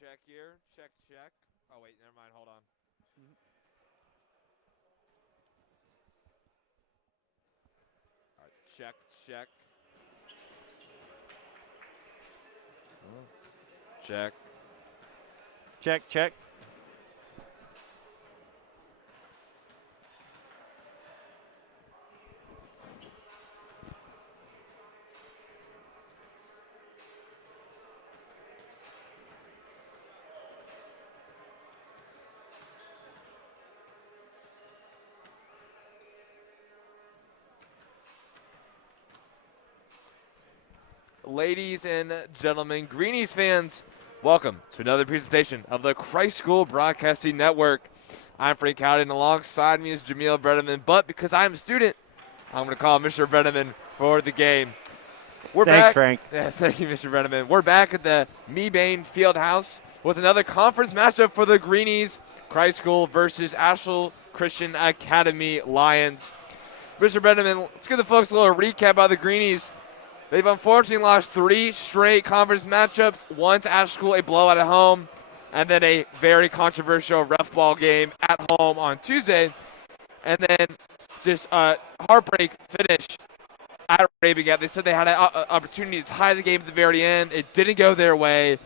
check here. Check, check. Oh, wait, never mind. Hold on. All right, check, check. Check. Check, check. Ladies and gentlemen, Greenies fans, welcome to another presentation of the Christ School Broadcasting Network. I'm Frank Howden, alongside me is Jameel Bredeman, but because I'm a student, I'm going to call Mr. Bredeman for the game. Thanks, Frank. Yes, thank you, Mr. Bredeman. We're back at the Meebane Fieldhouse with another conference matchup for the Greenies, Christ School versus Asheville Christian Academy Lions. Mr. Bredeman, let's give the folks a little recap about the Greenies. They've unfortunately lost 3 straight conference matchups, one to Asheville School, a blowout at home, and then a very controversial ref ball game at home on Tuesday, and then just a heartbreak finish at Raven Gap. They said they had an opportunity to tie the game at the very end. It didn't go their way.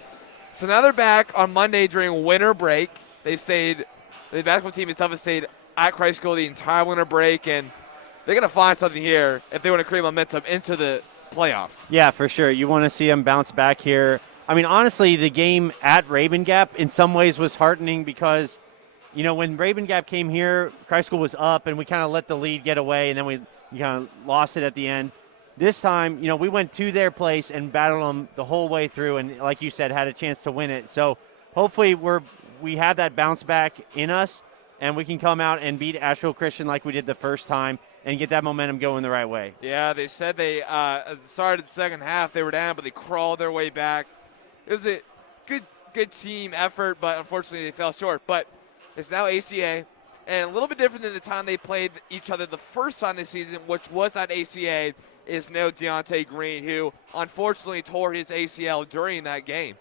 So now they're back on Monday during winter break. The basketball team itself has stayed at Christ School the entire winter break, and they're going to find something here if they want to create momentum into the playoffs. Yeah, for sure. You want to see them bounce back here. I mean, honestly, the game at Raven Gap in some ways was heartening because, when Raven Gap came here, Christ School was up, and we kind of let the lead get away, and then we kind of lost it at the end. This time, we went to their place and battled them the whole way through, and like you said, had a chance to win it. So hopefully we have that bounce back in us, and we can come out and beat Asheville Christian like we did the first time and get that momentum going the right way. Yeah, they said they started the second half. They were down, but they crawled their way back. It was a good team effort, but unfortunately they fell short. But it's now ACA, and a little bit different than the time they played each other the first time this season, which was at ACA, is no Deontay Green, who unfortunately tore his ACL during that game.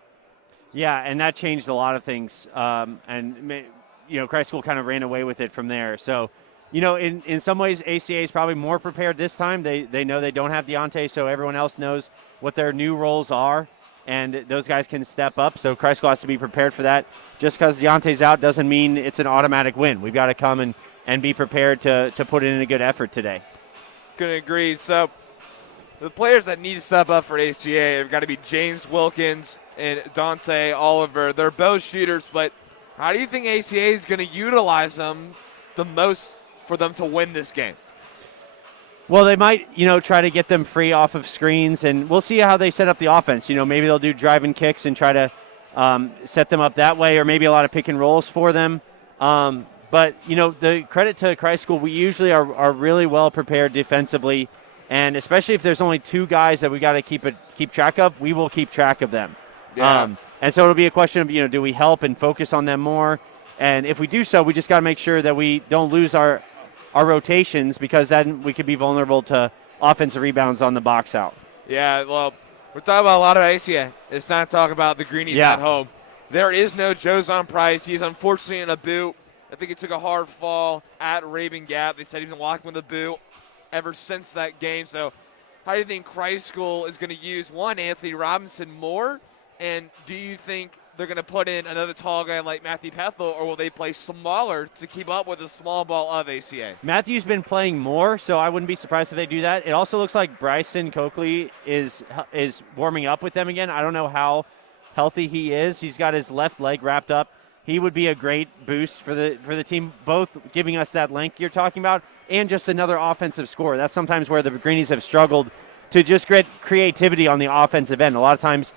Yeah, and that changed a lot of things. Christ School kind of ran away with it from there. So, in some ways, ACA is probably more prepared this time. They know they don't have Deontay, so everyone else knows what their new roles are, and those guys can step up. So Christ School has to be prepared for that. Just because Deontay's out doesn't mean it's an automatic win. We've got to come and be prepared to put in a good effort today. Couldn't agree. So the players that need to step up for ACA have got to be James Wilkins and Dante Oliver. They're both shooters, but how do you think ACA is going to utilize them the most for them to win this game? Well, they might, try to get them free off of screens, and we'll see how they set up the offense. Maybe they'll do driving kicks and try to set them up that way, or maybe a lot of pick and rolls for them. But the credit to Christ School, we usually are really well prepared defensively, and especially if there's only 2 guys that we got to keep track of, we will keep track of them. Yeah. And so it'll be a question of, do we help and focus on them more? And if we do so, we just got to make sure that we don't lose our rotations, because then we could be vulnerable to offensive rebounds on the box out. Yeah, well, we're talking about a lot of ACA. It's not talking about the Greenies at home. There is no Jozon Price. He's unfortunately in a boot. I think he took a hard fall at Raven Gap. They said he's been walking with a boot ever since that game. So how do you think Christ School is going to use, Anthony Robinson more? And do you think they're going to put in another tall guy like Matthew Pethel, or will they play smaller to keep up with the small ball of ACA? Matthew's been playing more, so I wouldn't be surprised if they do that. It also looks like Bryson Coakley is warming up with them again. I don't know how healthy he is. He's got his left leg wrapped up. He would be a great boost for the team, both giving us that length you're talking about and just another offensive score. That's sometimes where the Greenies have struggled to just get creativity on the offensive end. A lot of times,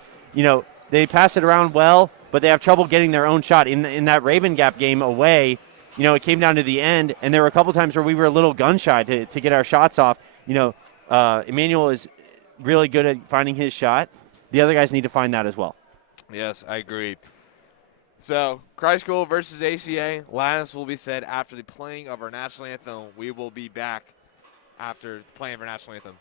they pass it around well, but they have trouble getting their own shot. In that Raven Gap game away, it came down to the end, and there were a couple times where we were a little gun shy to get our shots off. Emmanuel is really good at finding his shot. The other guys need to find that as well. Yes, I agree. So, Christ School versus ACA. Last will be said after the playing of our national anthem. We will be back after the playing of our national anthem.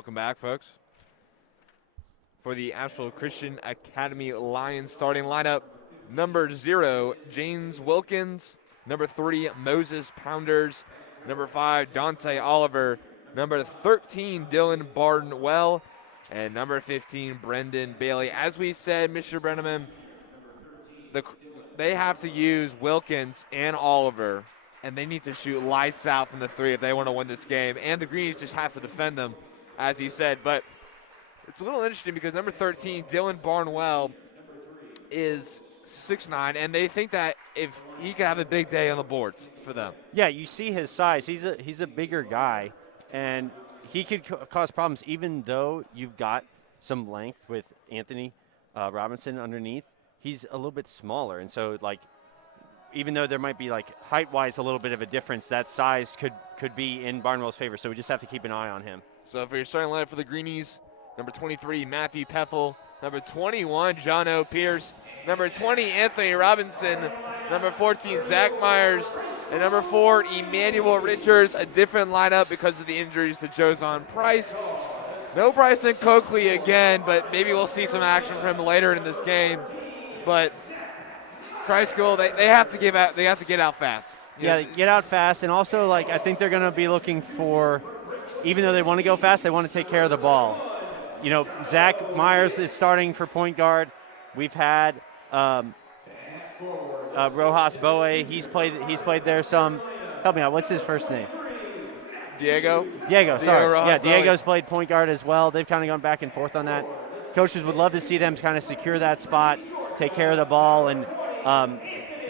Welcome back, folks. For the Asheville Christian Academy Lions starting lineup, number 0, James Wilkins. Number 3, Moses Pounders. Number 5, Dante Oliver. Number 13, Dylan Barnwell. And number 15, Brendan Bailey. As we said, Mr. Brenneman, they have to use Wilkins and Oliver, and they need to shoot lights out from the 3 if they want to win this game. And the Greenies just have to defend them, as he said. But it's a little interesting because number 13, Dylan Barnwell, is 6'9", and they think that if he could have a big day on the boards for them. Yeah, you see his size. He's a bigger guy, and he could cause problems even though you've got some length with Anthony Robinson underneath. He's a little bit smaller, and so, like, even though there might be, like, height-wise a little bit of a difference, that size could be in Barnwell's favor, so we just have to keep an eye on him. So for your starting lineup for the Greenies, number 23, Matthew Pethel. Number 21, John O. Pierce. Number 20, Anthony Robinson. Number 14, Zach Myers. And number 4, Emmanuel Richards. A different lineup because of the injuries to Jozon Price. No Bryson Coakley again, but maybe we'll see some action from him later in this game. But Christ School, they have to give out. They have to get out fast. Yeah, get out fast, and also, like, I think they're going to be looking for, even though they want to go fast, they want to take care of the ball. You know, Zach Myers is starting for point guard. We've had Rojas Boe. He's played there some. Help me out. What's his first name? Diego, sorry. Rojas Yeah, Boe. Diego's played point guard as well. They've kind of gone back and forth on that. Coaches would love to see them kind of secure that spot, take care of the ball, and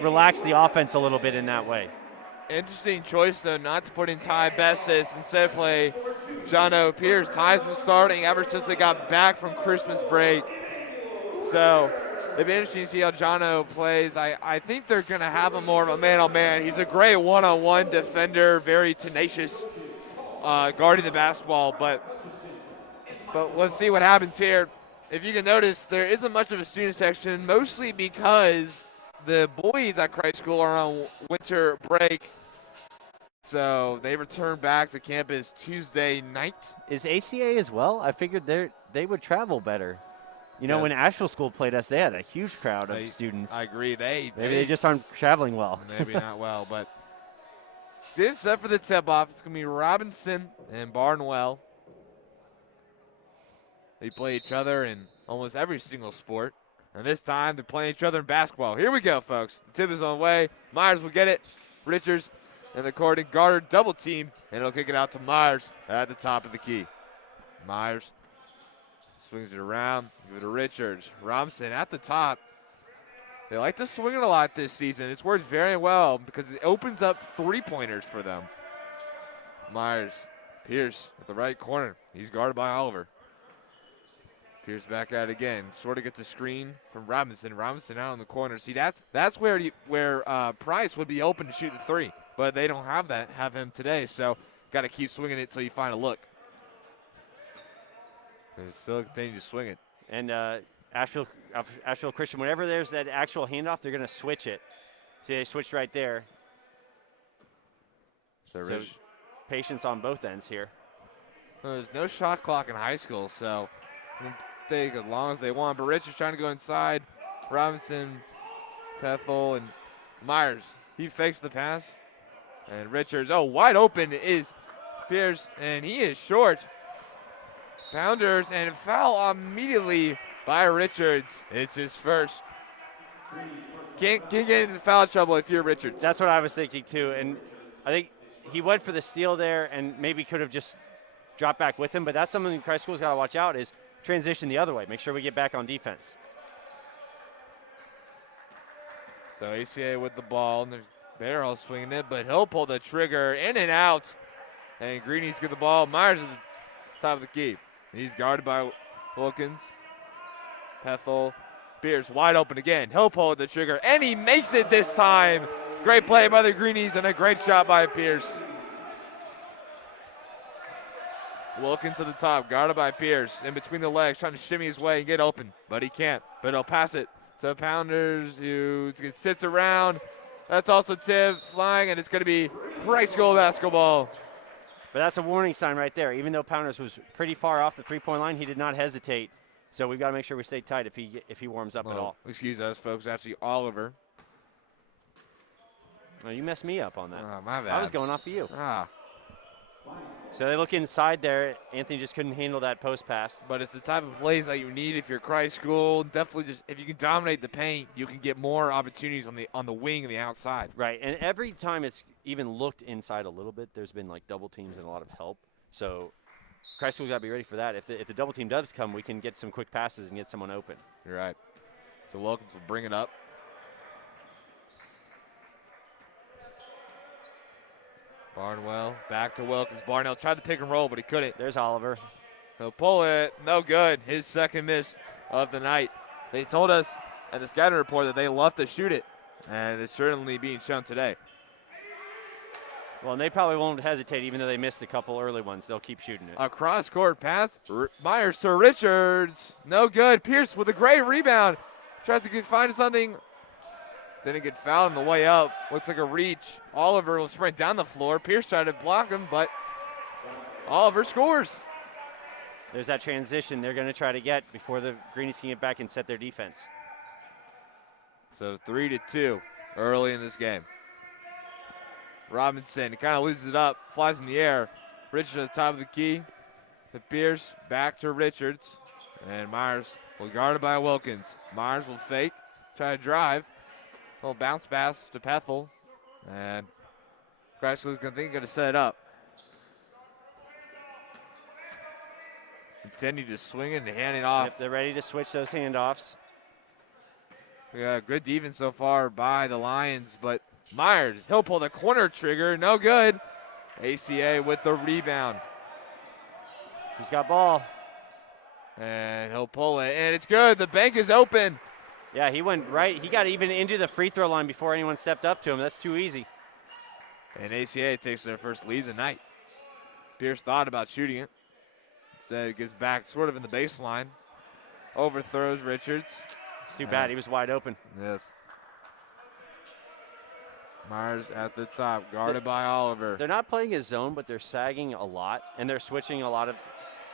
relax the offense a little bit in that way. Interesting choice, though, not to put in Ty Bessis. Instead play John O. Pierce. Ty's been starting ever since they got back from Christmas break. So it'll be interesting to see how John O. plays. I think they're going to have him more of a man-on-man. He's a great one-on-one defender, very tenacious guarding the basketball. But let's see what happens here. If you can notice, there isn't much of a student section, mostly because the boys at Christ School are on winter break. So they return back to campus Tuesday night. Is ACA as well? I figured they would travel better. You know, when Asheville School played us, they had a huge crowd of students. I agree. Maybe they just aren't traveling well. Maybe not well, but this set for the tip-off. It's going to be Robinson and Barnwell. They play each other in almost every single sport. And this time they're playing each other in basketball. Here we go, folks. The tip is on the way. Myers will get it. Richards and the court and Garter double team, and he'll kick it out to Myers at the top of the key. Myers swings it around, give it to Richards. Robinson at the top. They like to swing it a lot this season. It's worked very well because it opens up three-pointers for them. Myers, Pierce at the right corner. He's guarded by Oliver. Pierce back at it again. Sort of gets a screen from Robinson. Robinson out in the corner. See, that's where Price would be open to shoot the three, but they don't have him today. So got to keep swinging it until you find a look. And still continue to swing it. And Asheville Christian, whenever there's that actual handoff, they're going to switch it. See, they switched right there. So patience on both ends here. Well, there's no shot clock in high school, so take as long as they want. But Richards trying to go inside. Robinson, Pethel, and Myers. He fakes the pass. And Richards, wide open is Pierce, and he is short. Pounders, and foul immediately by Richards. It's his first. Can't get into foul trouble if you're Richards. That's what I was thinking too, and I think he went for the steal there and maybe could have just dropped back with him, but that's something Christ School's got to watch out is transition the other way. Make sure we get back on defense. So ACA with the ball, and they're all swinging it, but he'll pull the trigger in and out. And Greenies get the ball. Myers at the top of the key. He's guarded by Wilkins. Pethel. Pierce wide open again. He'll pull the trigger, and he makes it this time. Great play by the Greenies and a great shot by Pierce. Wilkins to the top, guarded by Pierce. In between the legs, trying to shimmy his way and get open, but he can't. But he'll pass it to Pounders, who gets sipped around. That's also Tiv flying, and it's going to be Christ School basketball. But that's a warning sign right there. Even though Pounders was pretty far off the three-point line, he did not hesitate. So we've got to make sure we stay tight if he warms up at all. Excuse us, folks. Actually, Oliver. Oh, you messed me up on that. Oh, my bad. I was going off of you. Ah. So they look inside there. Anthony just couldn't handle that post pass. But it's the type of plays that you need if you're Christ School. Definitely just if you can dominate the paint, you can get more opportunities on the wing and the outside. Right, and every time it's even looked inside a little bit, there's been like double teams and a lot of help. So Christ School's got to be ready for that. If the double team does come, we can get some quick passes and get someone open. You're right. So Wilkins will bring it up. Barnwell back to Wilkins. Barnwell tried to pick and roll, but he couldn't. There's Oliver. He'll pull it. No good. His second miss of the night. They told us at the scouting report that they love to shoot it, and it's certainly being shown today. Well, and they probably won't hesitate even though they missed a couple early ones. They'll keep shooting it. A cross-court pass. Myers to Richards. No good. Pierce with a great rebound. Tries to find something. Didn't get fouled on the way up. Looks like a reach. Oliver will sprint down the floor. Pierce tried to block him, but Oliver scores. There's that transition they're going to try to get before the Greenies can get back and set their defense. So 3-2 early in this game. Robinson kind of loses it up, flies in the air. Richards at the top of the key. To Pierce, back to Richards. And Myers will be guarded by Wilkins. Myers will fake, try to drive. Little bounce pass to Pethel. And Chrysler's going to set it up. Continue to swing it and hand it off. Yep, they're ready to switch those handoffs. Yeah, good defense so far by the Lions, but Myers, he'll pull the corner trigger. No good. ACA with the rebound. Who's got ball? And he'll pull it, and it's good. The bank is open. Yeah, he went right. He got even into the free throw line before anyone stepped up to him. That's too easy. And ACA takes their first lead of the night. Pierce thought about shooting it. Instead, it gets back sort of in the baseline. Overthrows Richards. It's too bad. He was wide open. Yes. Myers at the top, guarded by Oliver. They're not playing a zone, but they're sagging a lot, and they're switching a lot of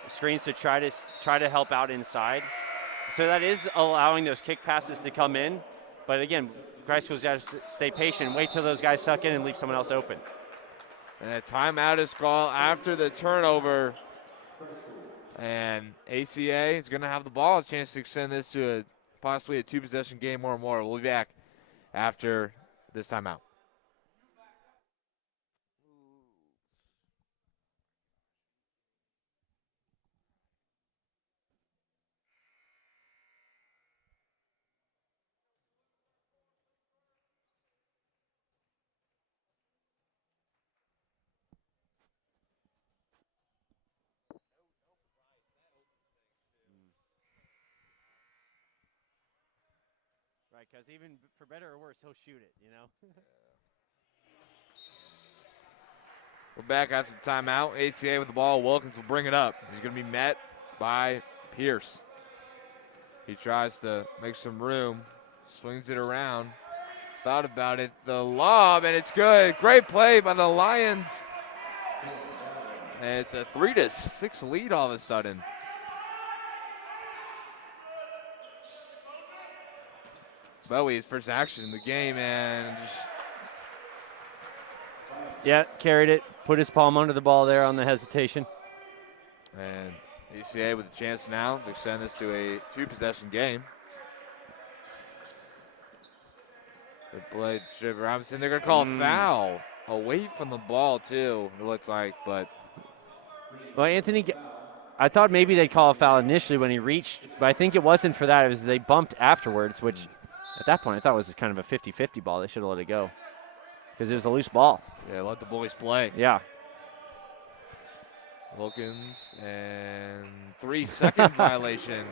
screens to try to help out inside. So that is allowing those kick passes to come in. But again, Christ School's got to stay patient, wait till those guys suck in and leave someone else open. And a timeout is called after the turnover. And ACA is going to have the ball, a chance to extend this to possibly a two-possession game or more. We'll be back after this timeout. Right, because even for better or worse, he'll shoot it, you know? We're back after the timeout. ACA with the ball. Wilkins will bring it up. He's going to be met by Pierce. He tries to make some room, swings it around. Thought about it. The lob, and it's good. Great play by the Lions. And it's a 3-6 lead all of a sudden. Bowie, his first action in the game, and just Yeah, carried it, put his palm under the ball there on the hesitation. and ACA with a chance now to extend this to a two-possession game. Good play, Strip Robinson. They're going to call a foul away from the ball, too, it looks like, but Well, Anthony, I thought maybe they'd call a foul initially when he reached, but I think it wasn't for that. It was they bumped afterwards, which at that point I thought was kind of a 50-50 ball. They should have let it go because it was a loose ball. yeah, let the boys play. Yeah. Wilkins, and 3-second violation.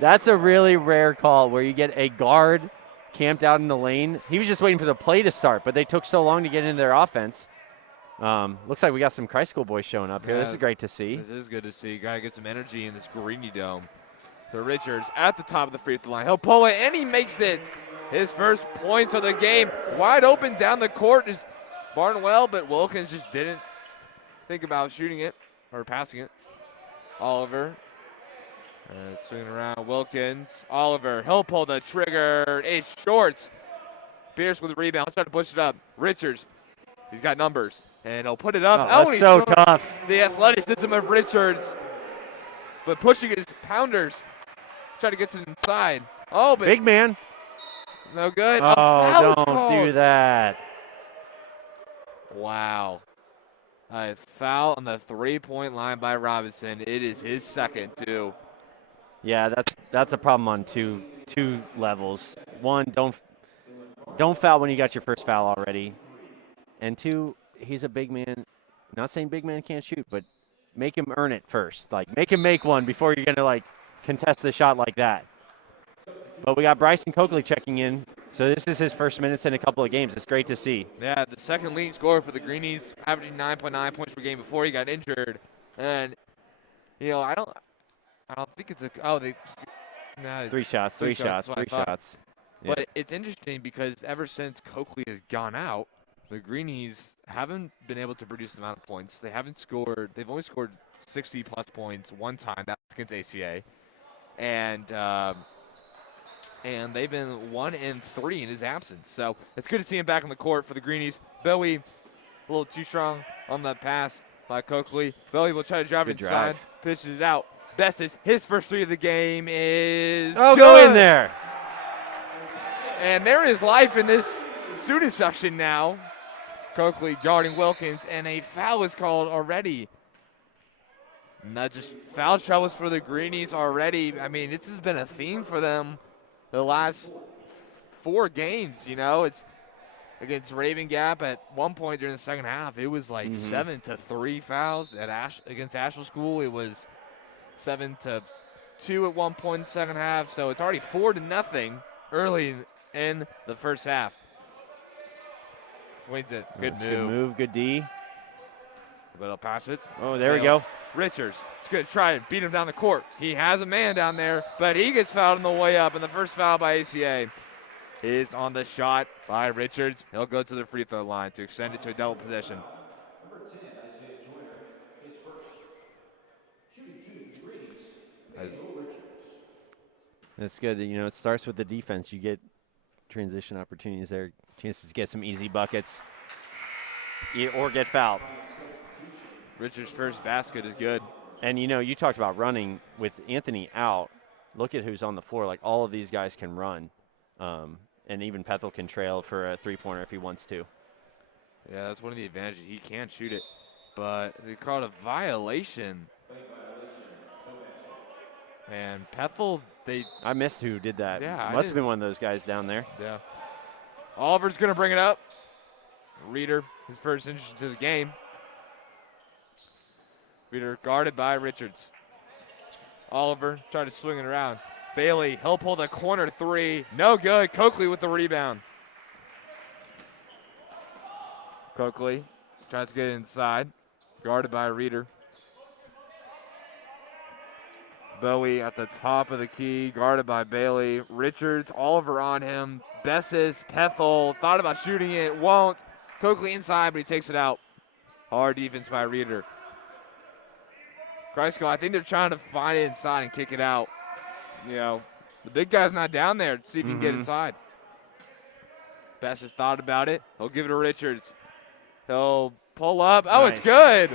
That's a really rare call where you get a guard camped out in the lane. He was just waiting for the play to start, but they took so long to get into their offense. Looks like we got some Christ School boys showing up here. Yeah, this is great to see. This is good to see. Got to get some energy in this Greenie Dome. So Richards at the top of the free throw line. He'll pull it, and he makes it. His first point of the game. Wide open down the court is Barnwell, but Wilkins just didn't think about shooting it or passing it. Oliver. Swinging around. Wilkins. Oliver. He'll pull the trigger. It's short. Pierce with the rebound. He'll try to push it up. Richards. He's got numbers. And he'll put it up. Oh, that's so tough. The athleticism of Richards. But pushing his pounders. Try to get it inside. Oh, but big man. No good. Oh, don't do that. Wow. A foul on the three-point line by Robinson. It is his second, too. Yeah, that's a problem on two levels. One, don't foul when you got your first foul already. And two, he's a big man. Not saying big man can't shoot, but make him earn it first. Like, make him make one before you're going to, like, contest the shot like that. But we got Bryson Coakley checking in. So this is his first minutes in a couple of games. It's great to see. Yeah, the second leading scorer for the Greenies, averaging 9.9 points per game before he got injured. And, I don't think it's three shots. Yeah. But it's interesting because ever since Coakley has gone out, the Greenies haven't been able to produce the amount of points. They haven't scored. They've only scored 60-plus points one time. That was against ACA. And they've been 1-3 in his absence. So it's good to see him back on the court for the Greenies. Bowie, a little too strong on that pass by Coakley. Bowie will try to drive it inside, pitches it out. Bestis, his first three of the game is good. Go in there. And there is life in this student section now. Coakley guarding Wilkins, and a foul is called already. Not just foul troubles for the Greenies already. I mean, this has been a theme for them the last 4 games. It's against Raven Gap at one point during the second half. It was like 7-3 fouls against Asheville School. It was 7-2 at one point in the second half. So it's already 4-0 early in the first half. Wins it. Good move. Good D. But he'll pass it. Oh, there we go. Richards is going to try and beat him down the court. He has a man down there, but he gets fouled on the way up. And the first foul by ACA is on the shot by Richards. He'll go to the free throw line to extend it to a double possession. That's good. It starts with the defense. You get transition opportunities there, chances to get some easy buckets or get fouled. Richards' first basket is good. And, you talked about running with Anthony out. Look at who's on the floor. Like, all of these guys can run. And even Pethel can trail for a three-pointer if he wants to. Yeah, that's one of the advantages. He can shoot it. But they called a violation. And Pethel, I missed who did that. Yeah, Must have been one of those guys down there. Yeah. Oliver's going to bring it up. Reeder, his first entrance to the game. Reeder guarded by Richards. Oliver tried to swing it around. Bailey, he'll pull the corner three. No good. Coakley with the rebound. Coakley tries to get it inside. Guarded by Reeder. Bowie at the top of the key, guarded by Bailey. Richards, Oliver on him. Bessis, Pethel, thought about shooting it, won't. Coakley inside, but he takes it out. Hard defense by Reeder. Kreiskel, I think they're trying to find it inside and kick it out. The big guy's not down there to see if he can get inside. Bessis thought about it. He'll give it to Richards. He'll pull up. Oh, nice. It's good.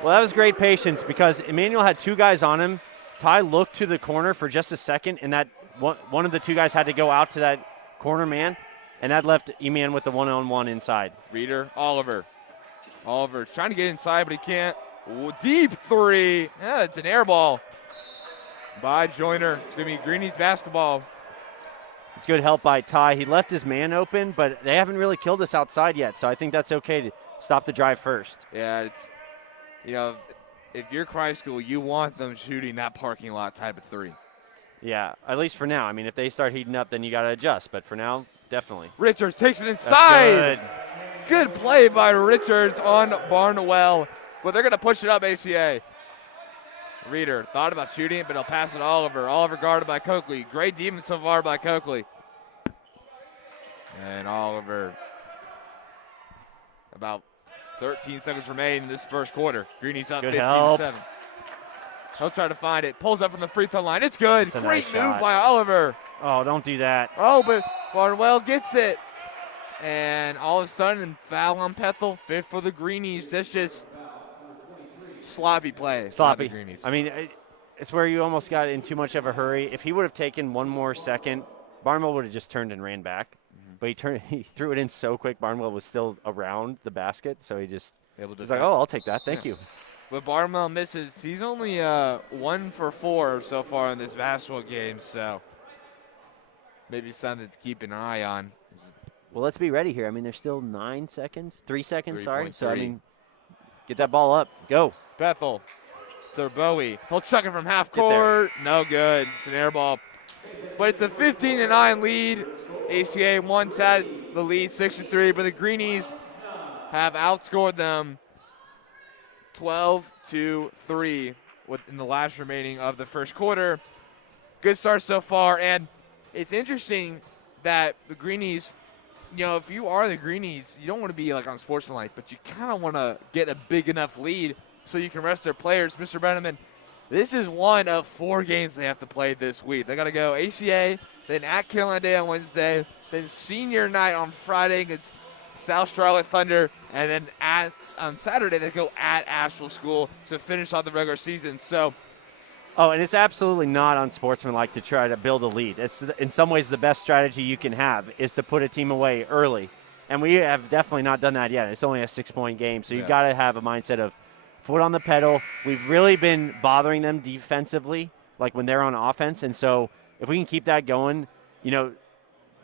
Well, that was great patience because Emmanuel had 2 guys on him. Ty looked to the corner for just a second, and that one of the 2 guys had to go out to that corner man, and that left Eman with the one-on-one inside. Reeder, Oliver. Oliver's trying to get inside, but he can't. Deep three. Yeah, it's an air ball by Joyner. It's going to be Greenies basketball. It's good help by Ty. He left his man open, but they haven't really killed us outside yet, so I think that's okay to stop the drive first. Yeah, it's, if you're Kreiskel, you want them shooting that parking lot type of three. Yeah, at least for now. I mean, if they start heating up, then you got to adjust, but for now, definitely. Richards takes it inside. That's good play by Richards on Barnwell. But they're going to push it up, ACA. Reeder thought about shooting it, but he'll pass it to Oliver. Oliver guarded by Coakley. Great defense so far by Coakley. And Oliver, about 13 seconds remain in this first quarter. Greenies up Good 15-7. He'll try to find it. Pulls up from the free throw line. It's good. That's a Great nice move shot. by Oliver. Oh, don't do that. Oh, but Barnwell gets it. And all of a sudden, foul on Pethel. Fit for the Greenies. That's just sloppy play. Sloppy. By the Greenies. I mean, it's where you almost got in too much of a hurry. If he would have taken one more second, Barnwell would have just turned and ran back. But he threw it in so quick. Barnwell was still around the basket, so he just was like, "Oh, I'll take that. Thank you." But Barnwell misses. He's only 1 for 4 so far in this basketball game, so maybe something to keep an eye on. Well, let's be ready here. I mean, there's still 9 seconds, 3 seconds. Sorry. 3.3. So I mean, get that ball up. Go. Bethel to Bowie. He'll chuck it from half court. No good. It's an air ball. But it's a 15-9 lead. ACA once had the lead 6-3, but the Greenies have outscored them 12-3 in the last remaining of the first quarter. Good start so far, and it's interesting that the Greenies, you know, if you are the Greenies, you don't want to be like unsportsmanlike, but you kind of want to get a big enough lead so you can rest their players. Mr. Brenneman, this is one of 4 games they have to play this week. They got to go ACA, then at Carolina Day on Wednesday, then senior night on Friday against South Charlotte Thunder, and then on Saturday they go at Asheville School to finish off the regular season. So, and it's absolutely not unsportsmanlike to try to build a lead. It's in some ways the best strategy you can have is to put a team away early, and we have definitely not done that yet. It's only a 6-point game, so you've got to have a mindset of foot on the pedal. We've really been bothering them defensively, like when they're on offense, and so if we can keep that going, you know,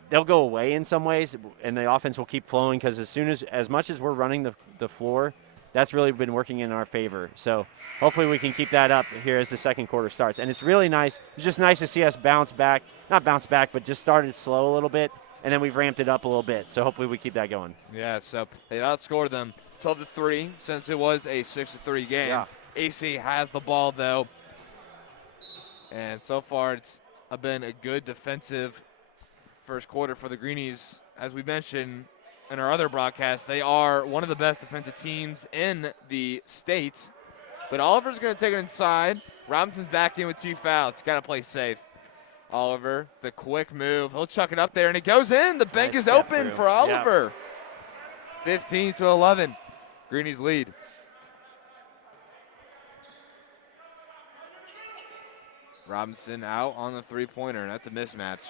they'll go away in some ways, and the offense will keep flowing because as much as we're running the floor, that's really been working in our favor. So hopefully we can keep that up here as the second quarter starts. And it's really nice. It's just nice to see us not bounce back, but just started slow a little bit, and then we've ramped it up a little bit. So hopefully we keep that going. Yeah, so they outscored them 12-3 since it was a 6-3 game. Yeah. AC has the ball, though. And so far it's been a good defensive first quarter for the Greenies. As we mentioned in our other broadcast, they are one of the best defensive teams in the state. But Oliver's going to take it inside. Robinson's back in with 2 fouls. He's got to play safe. Oliver, the quick move. He'll chuck it up there, and it goes in. The bank is open for Oliver. 15-11. Greenies lead. Robinson out on the three-pointer. That's a mismatch.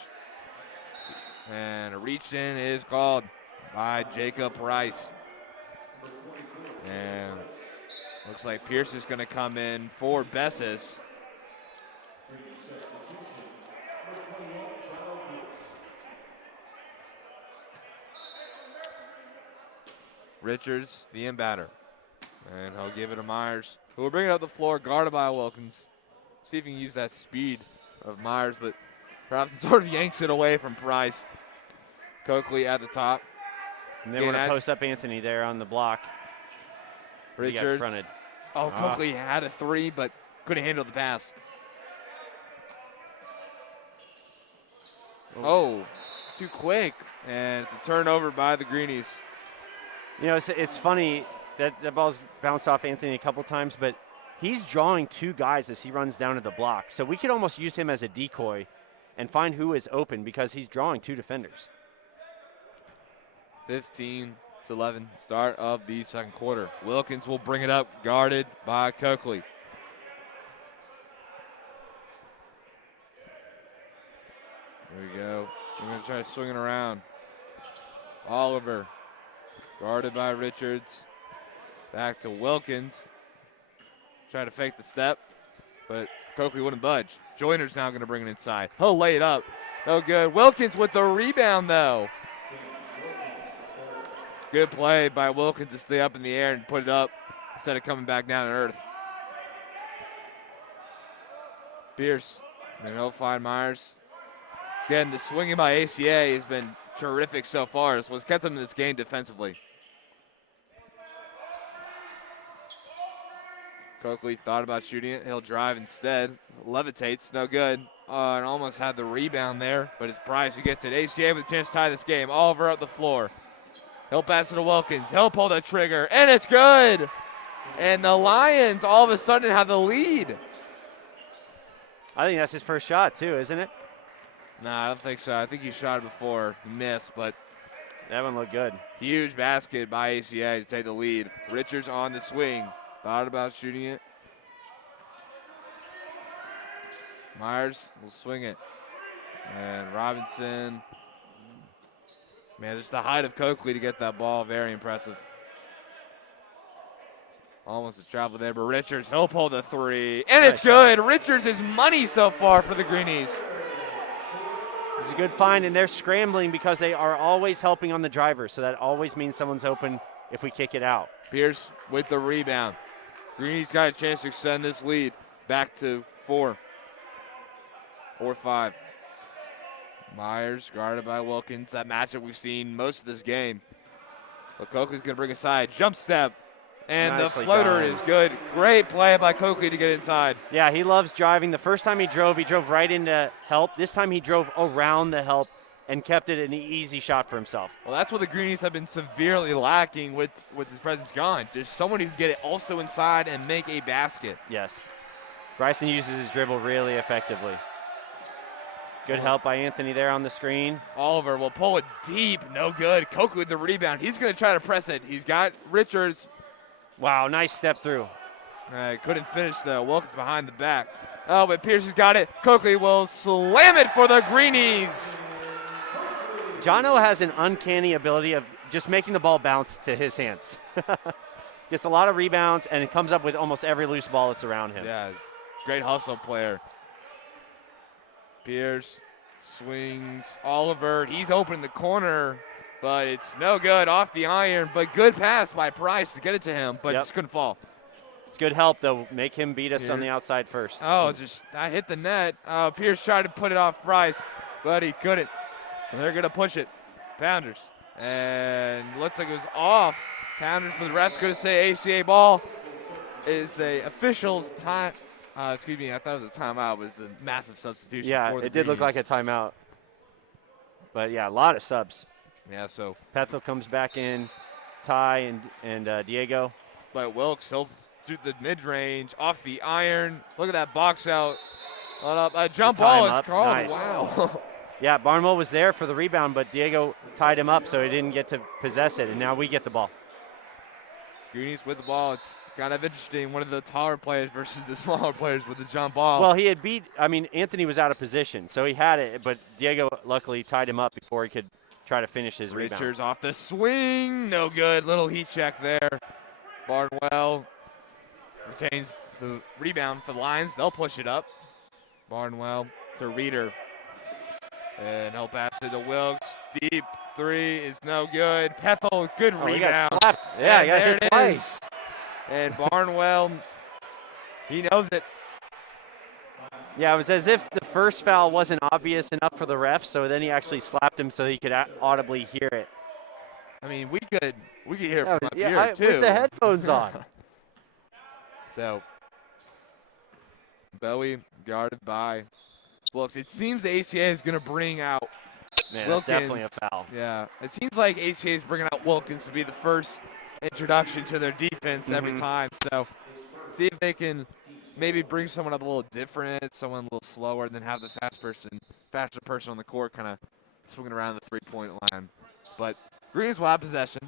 And a reach-in is called by Jacob Price. And looks like Pierce is going to come in for Bessis. Richards, the inbatter. And he'll give it to Myers, who will bring it up the floor, guarded by Wilkins. See if he can use that speed of Myers, but Robinson sort of yanks it away from Price. Coakley at the top. And they want to post up Anthony there on the block. Richards. Fronted. Oh, Coakley had a 3, but couldn't handle the pass. Oh, too quick. And it's a turnover by the Greenies. You know, it's funny that the ball's bounced off Anthony a couple times, but he's drawing 2 guys as he runs down to the block. So we could almost use him as a decoy and find who is open because he's drawing 2 defenders. 15-11, start of the second quarter. Wilkins will bring it up, guarded by Coakley. There we go. We're going to try swinging around. Oliver, guarded by Richards. Back to Wilkins. Try to fake the step, but Coakley wouldn't budge. Joyner's now going to bring it inside. He'll lay it up. No good. Wilkins with the rebound, though. Good play by Wilkins to stay up in the air and put it up instead of coming back down to earth. Pierce, and he'll find Myers. Again, the swinging by ACA has been terrific so far. It's what's kept them in this game defensively. Coakley thought about shooting it. He'll drive instead. Levitates, no good. And almost had the rebound there, but it's Price who gets it. ACA with a chance to tie this game. Oliver up the floor. He'll pass it to Wilkins. He'll pull the trigger, and it's good. And the Lions all of a sudden have the lead. I think that's his first shot too, isn't it? Nah, I don't think so. I think he shot it before. He missed, but that one looked good. Huge basket by ACA to take the lead. Richards on the swing. Thought about shooting it. Myers will swing it. And Robinson. Man, just the height of Coakley to get that ball. Very impressive. Almost a travel there, but Richards, he'll pull the three. And it's good. Richards is money so far for the Greenies. It's a good find, and they're scrambling because they are always helping on the driver, so that always means someone's open if we kick it out. Pierce with the rebound. Greenies got a chance to extend this lead back to 4 or 5. Myers guarded by Wilkins. That matchup we've seen most of this game. But Coakley's going to bring aside. Jump step. And nicely the floater is good. Great play by Coakley to get inside. Yeah, he loves driving. The first time he drove right into help. This time he drove around the help and kept it an easy shot for himself. Well, that's what the Greenies have been severely lacking with his presence gone. Just someone who can get it also inside and make a basket. Yes. Bryson uses his dribble really effectively. Good help by Anthony there on the screen. Oliver will pull it deep. No good. Coakley with the rebound. He's going to try to press it. He's got Richards. Wow, nice step through. Couldn't finish, though. Wilkins behind the back. Oh, but Pierce has got it. Coakley will slam it for the Greenies. Jono has an uncanny ability of just making the ball bounce to his hands. Gets a lot of rebounds, and it comes up with almost every loose ball that's around him. Yeah, it's a great hustle player. Pierce swings. Oliver, he's open in the corner. But it's no good off the iron, but good pass by Price to get it to him, but just couldn't fall. It's good help, though. Make him beat us on the outside first. Oh, I hit the net. Pierce tried to put it off Price, but he couldn't. And they're going to push it. Pounders. And looks like it was off. Pounders, but the ref's going to say ACA ball is a official's time. Excuse me, I thought it was a timeout. It was a massive substitution. Yeah, it did look like a timeout. But, yeah, a lot of subs. Yeah, so Pethel comes back in, Ty and Diego. But Wilkes, he'll shoot the mid-range off the iron. Look at that box out. A jump ball is called. Nice. Wow. Yeah, Barnwell was there for the rebound, but Diego tied him up so he didn't get to possess it, and now we get the ball. Greenies with the ball. It's kind of interesting. One of the taller players versus the smaller players with the jump ball. Well, he had Anthony was out of position, so he had it, but Diego luckily tied him up before he could try to finish his rebound. Richards off the swing. No good. Little heat check there. Barnwell retains the rebound for the Lions. They'll push it up. Barnwell to Reeder. And he'll pass it to Wilkes. Deep three is no good. Pethel, good rebound. He got slapped. Yeah, he got hit twice. And Barnwell, he knows it. Yeah, it was as if the first foul wasn't obvious enough for the ref, so then he actually slapped him so he could audibly hear it. I mean, we could hear it from up here, too. With the headphones on. So, Bowie guarded by Wilkes. It seems the ACA is going to bring out Man, Wilkins. that's definitely a foul. Yeah, it seems like ACA is bringing out Wilkins to be the first introduction to their defense every time. So, see if they can maybe bring someone up a little different, someone a little slower, and then have the faster person on the court kind of swinging around the three-point line. But Greenies will have possession.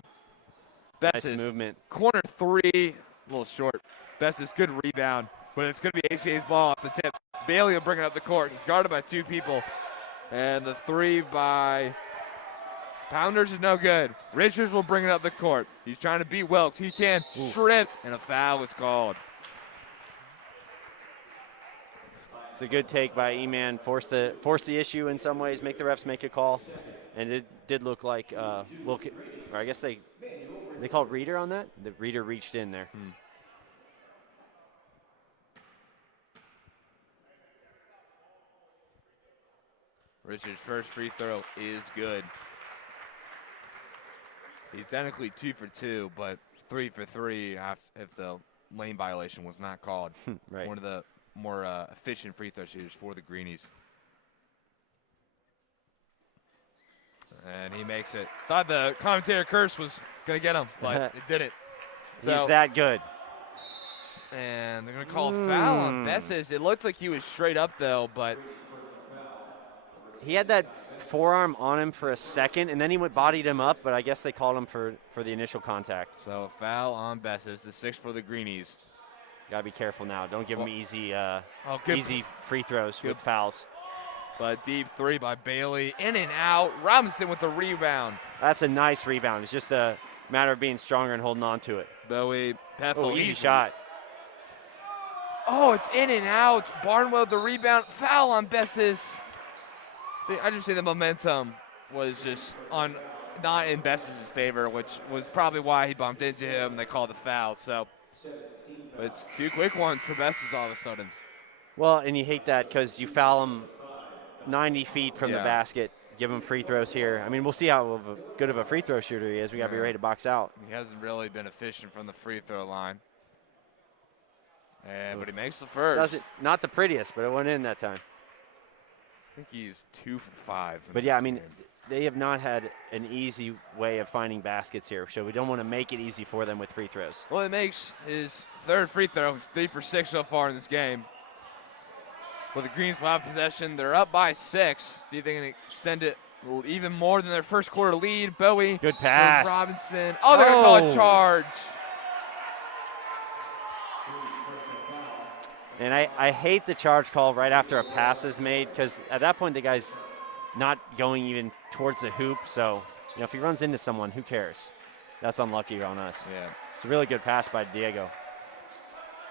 Best Nice movement. Corner three, a little short. Best is good rebound, but it's going to be ACA's ball off the tip. Bailey will bring it up the court. He's guarded by two people. And the three by Pounders is no good. Richards will bring it up the court. He's trying to beat Wilkes. He can. Stripped, and a foul was called. It's a good take by E-Man. Force the issue in some ways, make the refs make a call. And it did look like Wilkins, or I guess they called Reeder on that? The Reeder reached in there. Richards' first free throw is good. He's technically 2 for 2, but 3 for 3 if the lane violation was not called. Right. One of the more efficient free throw shooters for the Greenies. And he makes it. Thought the commentator curse was going to get him, but it didn't. He's that good. And they're going to call a foul on Besses. It looked like he was straight up, though, but he had that forearm on him for a second, and then he bodied him up, but I guess they called him for the initial contact. So a foul on Besses, the 6th for the Greenies. Got to be careful now. Don't give him easy free throws with fouls. But deep three by Bailey. In and out. Robinson with the rebound. That's a nice rebound. It's just a matter of being stronger and holding on to it. Bowie, Pethel. Easy shot. Oh, it's in and out. Barnwell the rebound. Foul on Besses. I just think the momentum was just not in Besses' favor, which was probably why he bumped into him and they called the foul. So it's 2 quick ones for Besses all of a sudden. Well, and you hate that because you foul him 90 feet from the basket, give him free throws here. I mean, we'll see how good of a free throw shooter he is. We got to be ready to box out. He hasn't really been efficient from the free throw line. But he makes the first. Not the prettiest, but it went in that time. I think he's 2 for 5. But yeah, I mean, they have not had an easy way of finding baskets here, so we don't want to make it easy for them with free throws. Well, he makes his 3rd free throw. He's 3 for 6 so far in this game. Well, the Greens will have possession. They're up by 6. See if they can extend it even more than their first quarter lead. Bowie. Good pass. Robinson. Oh, they're going to call a charge. And I hate the charge call right after a pass is made because at that point the guy's not going even towards the hoop. So, if he runs into someone, who cares? That's unlucky on us. Yeah. It's a really good pass by Diego.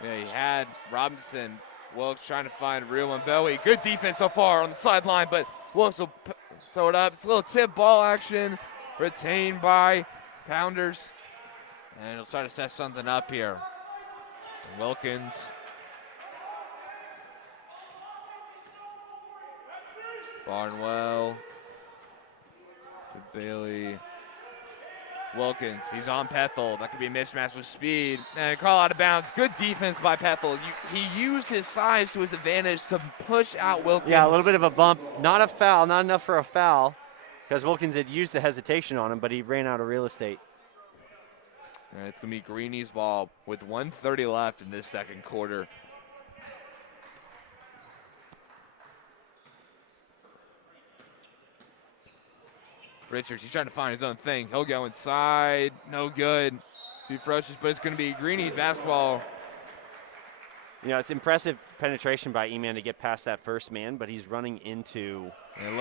Yeah, he had Robinson. Wilkes trying to find room on Bowie. Good defense so far on the sideline, but Wilkes will throw it up. It's a little tip ball action retained by Pounders. And he'll try to set something up here. Wilkins. Barnwell. To Bailey. Wilkins, he's on Pethel. That could be a mismatch with speed. And call out of bounds. Good defense by Pethel. He used his size to his advantage to push out Wilkins. Yeah, a little bit of a bump. Not a foul, not enough for a foul because Wilkins had used the hesitation on him, but he ran out of real estate. And it's going to be Greenies' ball with 1:30 left in this second quarter. Richards, he's trying to find his own thing. He'll go inside. No good. Too ferocious, but it's going to be Greenies basketball. It's impressive penetration by E-Man to get past that first man, but he's running into. And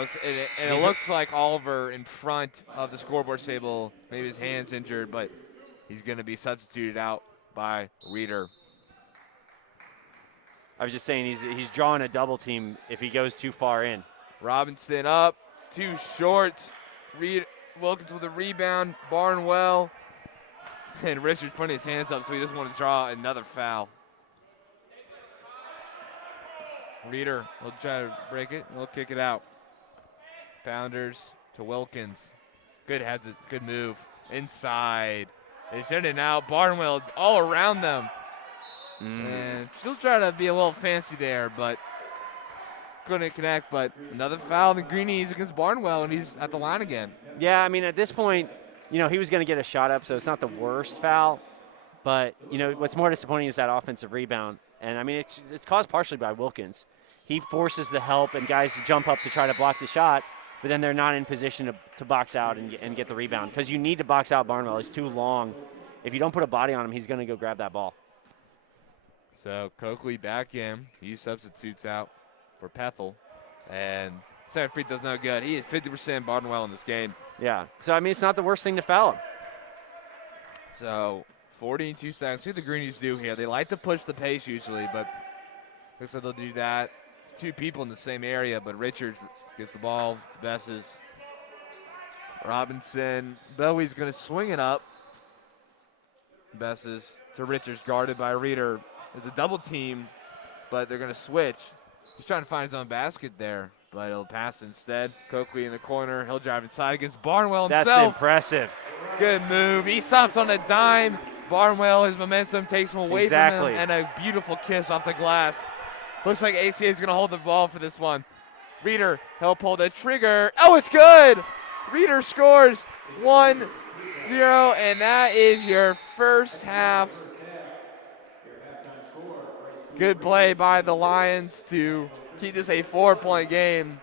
it looks like Oliver in front of the scoreboard table. Maybe his hand's injured, but he's going to be substituted out by Reeder. I was just saying he's drawing a double team if he goes too far in. Robinson up, too short. Wilkins with a rebound. Barnwell. And Richards putting his hands up, so he doesn't want to draw another foul. Reeder will try to break it. He'll kick it out. Pounders to Wilkins. Good move. Inside. They send it out. Barnwell all around them. And she'll try to be a little fancy there, but couldn't connect. But another foul in the Greenies against Barnwell, and he's at the line again. Yeah, I mean, at this point, he was going to get a shot up, so it's not the worst foul. But, what's more disappointing is that offensive rebound. And, I mean, it's caused partially by Wilkins. He forces the help and guys to jump up to try to block the shot, but then they're not in position to box out and get the rebound because you need to box out Barnwell. He's too long. If you don't put a body on him, he's going to go grab that ball. So Coakley back in. He substitutes out for Pethel. And second free throw's no good. He is 50% Barnwell in this game. Yeah. So, I mean, it's not the worst thing to foul him. So 42 seconds. See what the Greenies do here. They like to push the pace usually, but looks like they'll do that. 2 people in the same area, but Richards gets the ball to Besses. Robinson. Bowie's going to swing it up. Besses to Richards, guarded by Reeder. It's a double team, but they're going to switch. He's trying to find his own basket there, but he'll pass instead. Coakley in the corner. He'll drive inside against Barnwell himself. That's impressive. Good move. He stops on a dime. Barnwell, his momentum takes him away from him, and a beautiful kiss off the glass. Looks like ACA is going to hold the ball for this one. Reeder, he'll pull the trigger. Oh, it's good. Reader scores 1-0, and that is your first half. Good play by the Lions to keep this a 4-point game.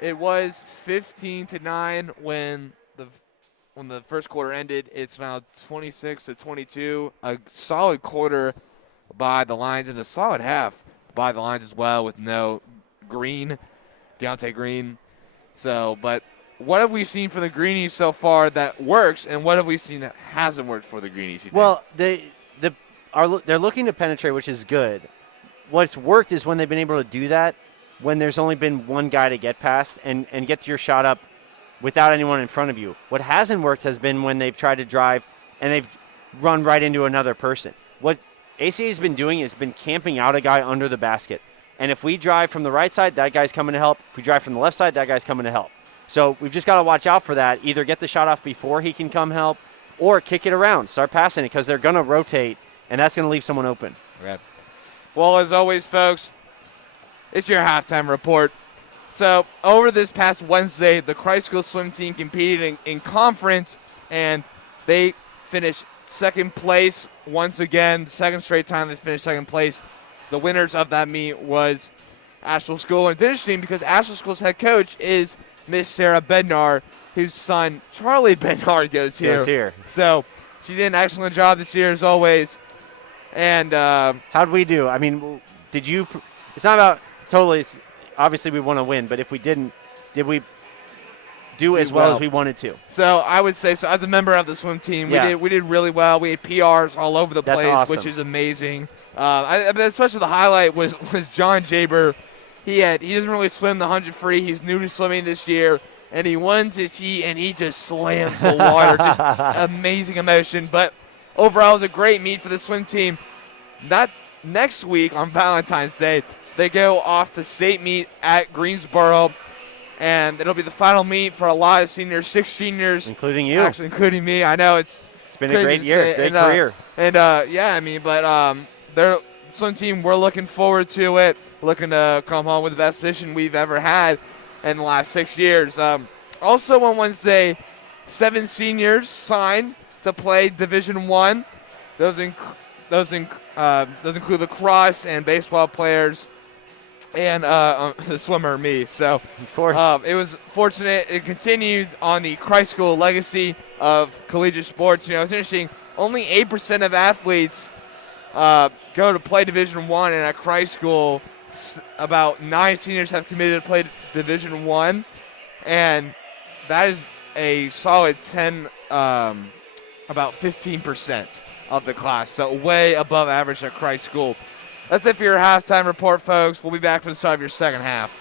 It was 15-9 when the first quarter ended. It's now 26-22. A solid quarter by the Lions and a solid half by the Lions as well with no Deontay Green. So, but what have we seen from the Greenies so far that works, and what have we seen that hasn't worked for the Greenies? Well, they're looking to penetrate, which is good. What's worked is when they've been able to do that, when there's only been one guy to get past and get your shot up without anyone in front of you. What hasn't worked has been when they've tried to drive and they've run right into another person. What ACA has been doing is been camping out a guy under the basket. And if we drive from the right side, that guy's coming to help. If we drive from the left side, that guy's coming to help. So we've just got to watch out for that. Either get the shot off before he can come help or kick it around. Start passing it because they're going to rotate, and that's going to leave someone open. Okay. Well, as always, folks, it's your halftime report. So over this past Wednesday, the Christ School swim team competed in conference, and they finished second place once again. Second straight time they finished second place. The winners of that meet was Asheville School. And it's interesting because Asheville School's head coach is Miss Sarah Bednar, whose son Charlie Bednar goes here. So she did an excellent job this year as always. And how'd we do? I mean, did you? It's not about totally. It's, obviously, we want to win, but if we didn't, did we do as well as we wanted to? So I would say, so as a member of the swim team, we did really well. We had PRs all over the place, awesome. which is amazing. Especially the highlight was John Jaber. He doesn't really swim the 100 free. He's new to swimming this year, and he wins his heat, and he just slams the water. Just amazing emotion. But overall, it was a great meet for the swim team. That next week on Valentine's Day, they go off to state meet at Greensboro, and it'll be the final meet for a lot of seniors, 6 seniors. Including you. Actually, including me. I know it's been a great year, great career. Their swim team, we're looking forward to it, looking to come home with the best position we've ever had in the last 6 years. Also on Wednesday, 7 seniors signed to play Division I. Those include lacrosse and baseball players and the swimmer, me. So, of course, it was fortunate. It continued on the Christ School legacy of collegiate sports. You know, it's interesting. Only 8% of athletes go to play Division I, and at Christ School, about 9 seniors have committed to play Division I, and that is a solid 10, about 15% of the class. So way above average at Christ School. That's it for your halftime report, folks. We'll be back for the start of your second half.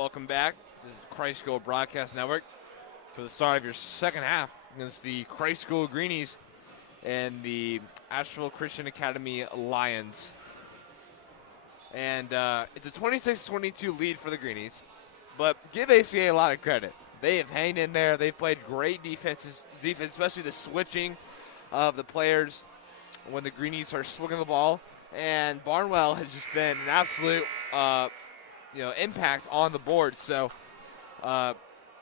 welcome back. This is Christ School Broadcast Network for the start of your second half against the Christ School Greenies and the Asheville Christian Academy Lions. And it's a 26-22 lead for the Greenies, but give ACA a lot of credit. They have hanged in there. They've played great defense, especially the switching of the players when the Greenies are swinging the ball. And Barnwell has just been an absolute impact on the board. So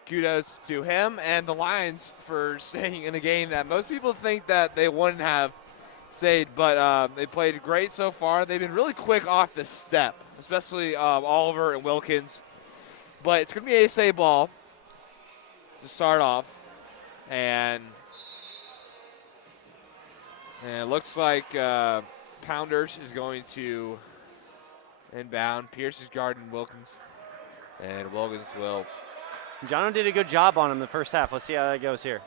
kudos to him and the Lions for staying in a game that most people think that they wouldn't have stayed, but they played great so far. They've been really quick off the step, especially Oliver and Wilkins. But it's going to be ASA ball to start off. And it looks like Pounders is going to inbound. Pierce is guarding Wilkins. And Wilkins will. Jono did a good job on him the first half. Let's see how that goes here.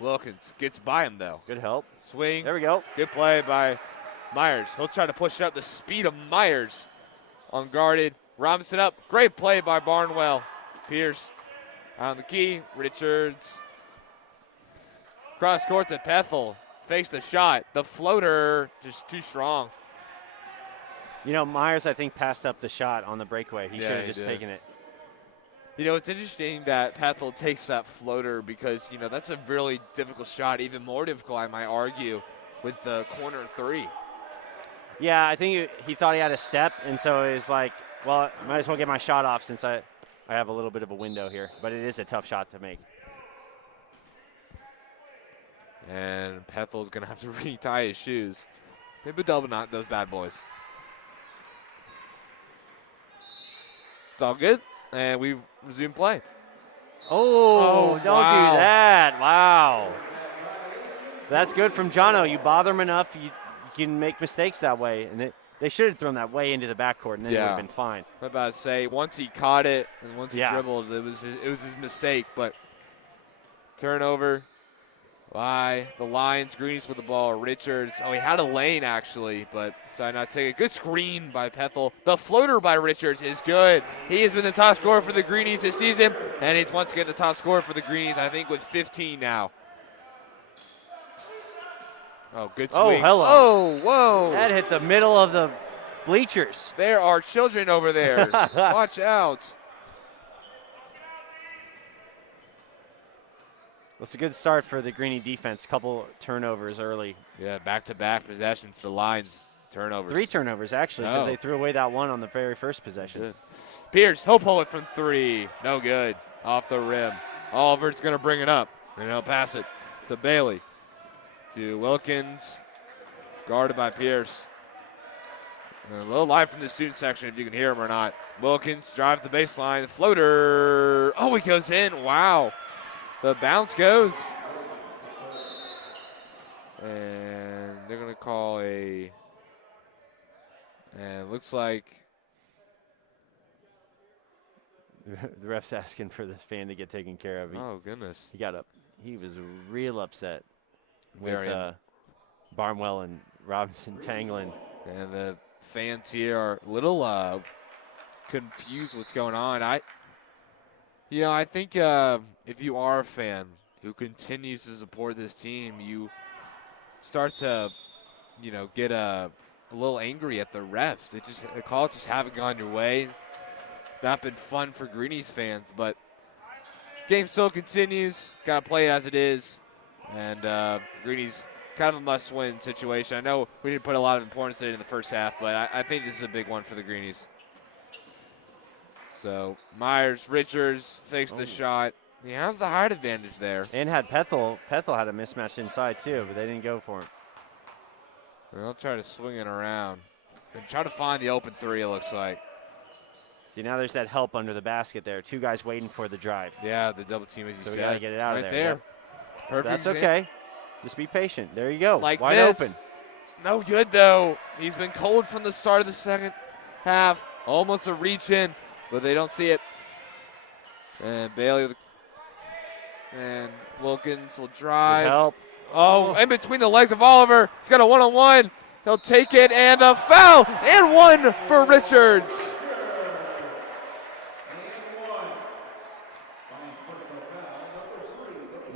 Wilkins gets by him, though. Good help. Swing. There we go. Good play by Myers. He'll try to push up the speed of Myers. Unguarded. Robinson up. Great play by Barnwell. Pierce on the key. Richards. Cross court to Pethel. Fakes the shot. The floater just too strong. Myers, I think, passed up the shot on the breakaway. He should have just taken it. It's interesting that Pethel takes that floater because, that's a really difficult shot, even more difficult, I might argue, with the corner three. Yeah, I think he thought he had a step, and so it was like, well, I might as well get my shot off since I have a little bit of a window here. But it is a tough shot to make. And Pethel's going to have to retie his shoes. Maybe double knot those bad boys. It's all good. And we resume play. Oh, don't wow. do that. Wow. That's good from Jono. You bother him enough, you can make mistakes that way. And they should have thrown that way into the backcourt, and then it would have been fine. I'm about to say, once he caught it and once he dribbled, it was his mistake. But turnover by the Lions. Greenies with the ball. Richards. Oh, he had a lane, actually, but decided not to take a good screen by Pethel. The floater by Richards is good. He has been the top scorer for the Greenies this season, and he's once again the top scorer for the Greenies, I think, with 15 now. Oh, good swing. Oh, hello. Oh, whoa. That hit the middle of the bleachers. There are children over there. Watch out. It's a good start for the Greenie defense. Couple turnovers early. Yeah, back-to-back possessions for the Lions. Turnovers. 3 turnovers, actually, because they threw away that one on the very first possession. Good. Pierce, he'll pull it from 3. No good. Off the rim. Oliver's going to bring it up, and he'll pass it to Bailey. To Wilkins. Guarded by Pierce. And a little live from the student section if you can hear him or not. Wilkins drives the baseline. Floater. Oh, he goes in. Wow. The bounce goes. And they're going to call and it looks like. The ref's asking for this fan to get taken care of. Oh, goodness. He got up. He was real upset with Barnwell and Robinson tangling. And the fans here are a little confused what's going on. I think if you are a fan who continues to support this team, you start to, get a little angry at the refs. The calls just haven't gone your way. It's not been fun for Greenies fans, but game still continues. Got to play it as it is. And Greenies kind of a must-win situation. I know we didn't put a lot of importance in it in the first half, but I think this is a big one for the Greenies. So Myers, Richards fakes the shot. He has the height advantage there. And had Pethel. Pethel had a mismatch inside too, but they didn't go for him. And they'll try to swing it around and try to find the open 3, it looks like. See, now there's that help under the basket there. 2 guys waiting for the drive. Yeah, the double team, as you so said. We got to get it out right of there. Yep. Perfect. That's okay. Just be patient. There you go. Like Wide this. open. No good, though. He's been cold from the start of the second half. Almost a reach in, but they don't see it. And Bailey and Wilkins will drive. Good help. Oh, in between the legs of Oliver. He's got a one-on-one. He'll take it, and the foul, and 1 for Richards.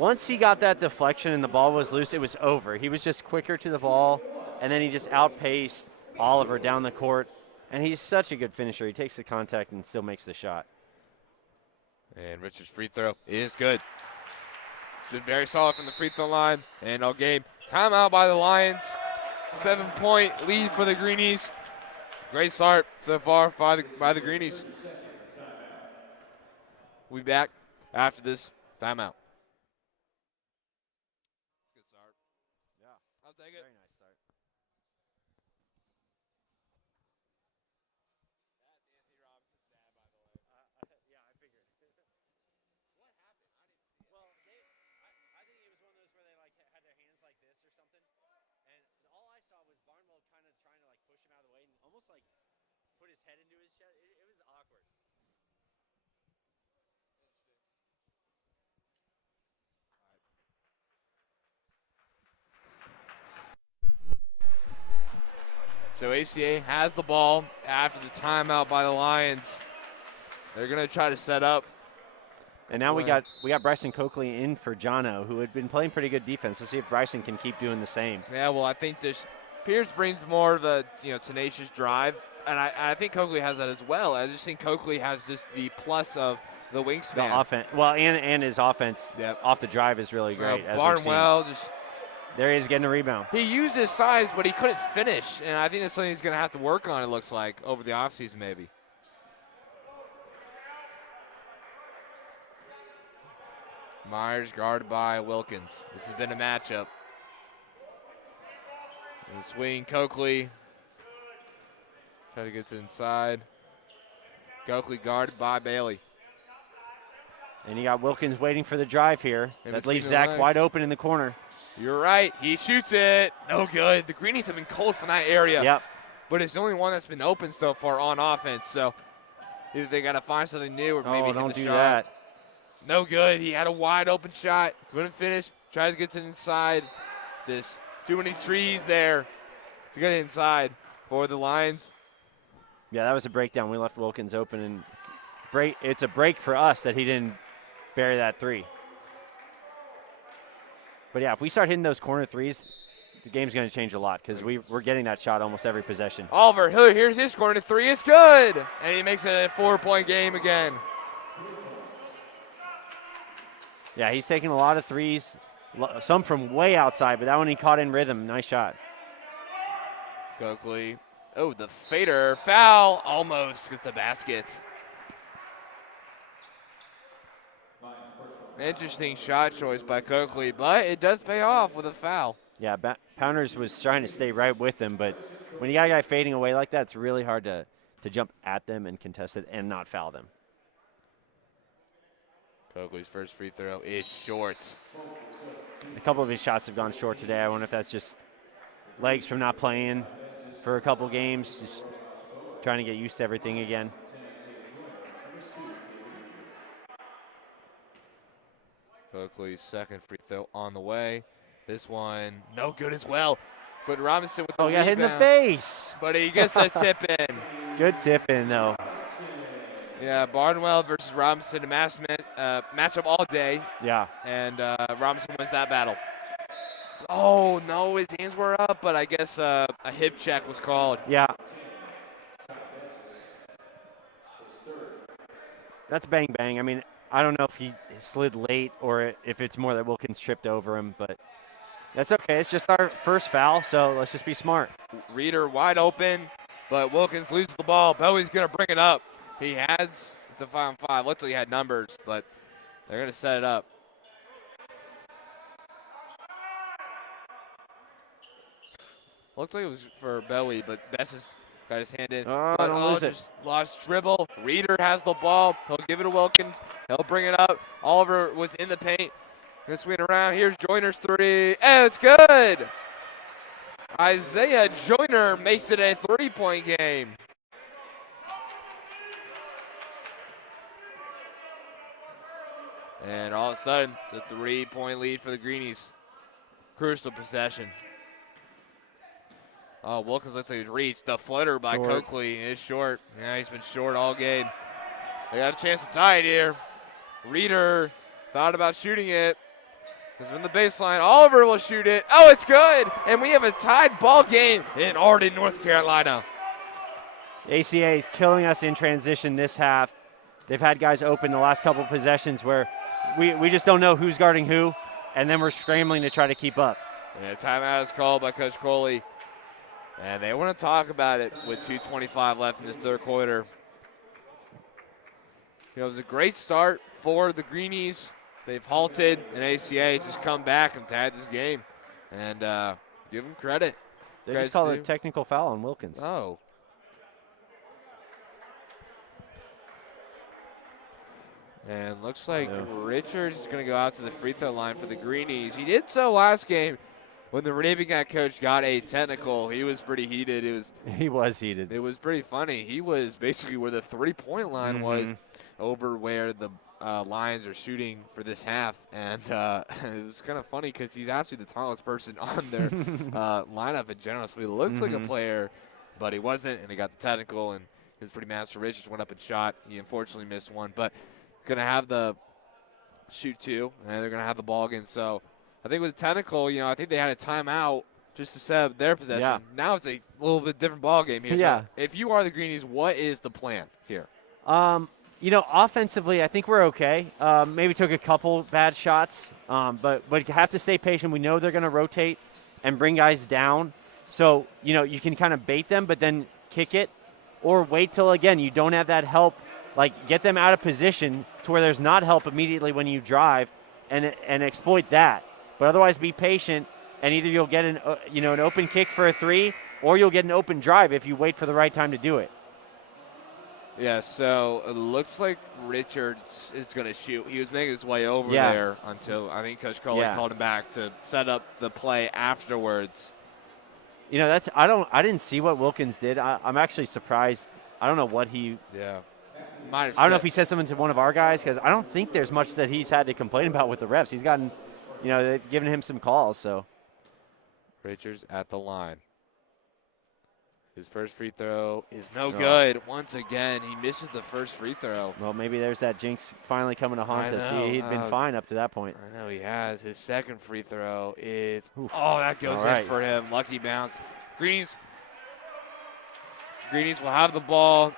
Once he got that deflection and the ball was loose, it was over. He was just quicker to the ball, and then he just outpaced Oliver down the court. And he's such a good finisher. He takes the contact and still makes the shot. And Richard's free throw is good. It's been very solid from the free throw line. And all game. Timeout by the Lions. 7-point lead for the Greenies. Great start so far by the Greenies. We'll be back after this timeout. Good start. Yeah, I'll take it. Very nice start. Yeah, I figured. What happened? I didn't see it. Well, I think it was one of those where they like had their hands like this or something, and all I saw was Barnwell kind of trying to like push him out of the way and almost like put his head into his chest. It was awkward. So ACA has the ball after the timeout by the Lions. They're going to try to set up. And now we got Bryson Coakley in for Jono, who had been playing pretty good defense. Let's see if Bryson can keep doing the same. Yeah, well, I think Pierce brings more of the tenacious drive, and I think Coakley has that as well. I just think Coakley has just the plus of the wingspan. The offense, well, and his offense off the drive is really great. Barnwell there he is getting a rebound. He used his size, but he couldn't finish, and I think that's something he's going to have to work on, it looks like, over the offseason maybe. Myers guarded by Wilkins. This has been a matchup. And the swing, Coakley. Try to get to inside. Coakley guarded by Bailey. And you got Wilkins waiting for the drive here. That leaves Zach legs. wide open in the corner. You're right. He shoots it. No good. The Greenies have been cold from that area. Yep. But it's the only one that's been open so far on offense. So either they got to find something new or maybe hit don't the do shot. that. No good. He had a wide open shot. Couldn't finish. Tried to get to the inside. Just too many trees there to get inside for the Lions. Yeah, that was a breakdown. We left Wilkins open, and it's a break for us that he didn't bury that three. But yeah, if we start hitting those corner threes, the game's going to change a lot because we're getting that shot almost every possession. Oliver, here's his corner three. It's good. And he makes it a 4-point game again. Yeah, he's taking a lot of threes, some from way outside, but that one he caught in rhythm. Nice shot. Coakley. Oh, the fader. Foul. Almost gets the basket. Interesting shot choice by Coakley, but it does pay off with a foul. Yeah, Pounders was trying to stay right with him, but when you got a guy fading away like that, it's really hard to jump at them and contest it and not foul them. Coakley's first free throw is short. A couple of his shots have gone short today. I wonder if that's just legs from not playing for a couple games, just trying to get used to everything again. Coakley's second free throw on the way. This one, no good as well. But Robinson with the got hit in the face. But he gets the tip in. Good tip in, though. Yeah, Barnwell versus Robinson, a matchup all day. Yeah. And Robinson wins that battle. Oh, no, his hands were up, but I guess a hip check was called. Yeah. That's bang, bang. I mean, I don't know if he slid late or if it's more that Wilkins tripped over him, but that's okay. It's just our first foul, so let's just be smart. Reeder wide open, but Wilkins loses the ball. Bowie's going to bring it up. It's a 5-on-5. Looks like he had numbers, but they're going to set it up. Looks like it was for Bowie, but Bess has got his hand in. Don't lose it. Lost dribble. Reeder has the ball. He'll give it to Wilkins. He'll bring it up. Oliver was in the paint. Gonna swing around. Here's Joyner's three. And it's good. Isaiah Joyner makes it a 3-point game. And all of a sudden, it's a 3-point lead for the Greenies. Crucial possession. Oh, Wilkins looks like he's reached. The footer by Coakley is short. Yeah, he's been short all game. They got a chance to tie it here. Reeder thought about shooting it. Because from the baseline, Oliver will shoot it. Oh, it's good. And we have a tied ball game in Arden, North Carolina. ACA is killing us in transition this half. They've had guys open the last couple possessions where we just don't know who's guarding who, and then we're scrambling to try to keep up. Yeah, timeout is called by Coach Coley. And they want to talk about it with 2:25 left in this third quarter. It was a great start for the Greenies. They've halted, and ACA just come back and tied this game. And give them credit. They just called a technical foul on Wilkins. Oh. And looks like Richards is going to go out to the free throw line for the Greenies. He did so last game when the Raven coach got a technical. He was pretty heated. He was heated. It was pretty funny. He was basically where the three-point line was over where the Lions are shooting for this half. And it was kind of funny because he's actually the tallest person on their lineup in general. So he looks like a player, but he wasn't, and he got the technical. And he was pretty mad. So Richards went up and shot. He unfortunately missed one. But going to have the shoot two, and they're going to have the ball again. So I think with the technical, I think they had a timeout just to set up their possession. Yeah. Now it's a little bit different ball game here. Yeah. So if you are the Greenies, what is the plan here? Offensively, I think we're okay. Maybe took a couple bad shots, but you have to stay patient. We know they're going to rotate and bring guys down. So, you can kind of bait them, but then kick it, or wait till, again, you don't have that help. Like, get them out of position to where there's not help immediately when you drive and exploit that. But otherwise, be patient, and either you'll get an open kick for a three, or you'll get an open drive if you wait for the right time to do it. Yeah, so it looks like Richards is going to shoot. He was making his way over there until I think Coach Coley called him back to set up the play afterwards. I didn't see what Wilkins did. I'm actually surprised. I don't know what he. Yeah. I don't know if he said something to one of our guys, because I don't think there's much that he's had to complain about with the refs. He's gotten, they've given him some calls. So Richards at the line. His first free throw is no good. Once again, he misses the first free throw. Well, maybe there's that jinx finally coming to haunt us. He'd been fine up to that point. I know he has. His second free throw is that goes in for him. Lucky bounce. Greenies will have the ball.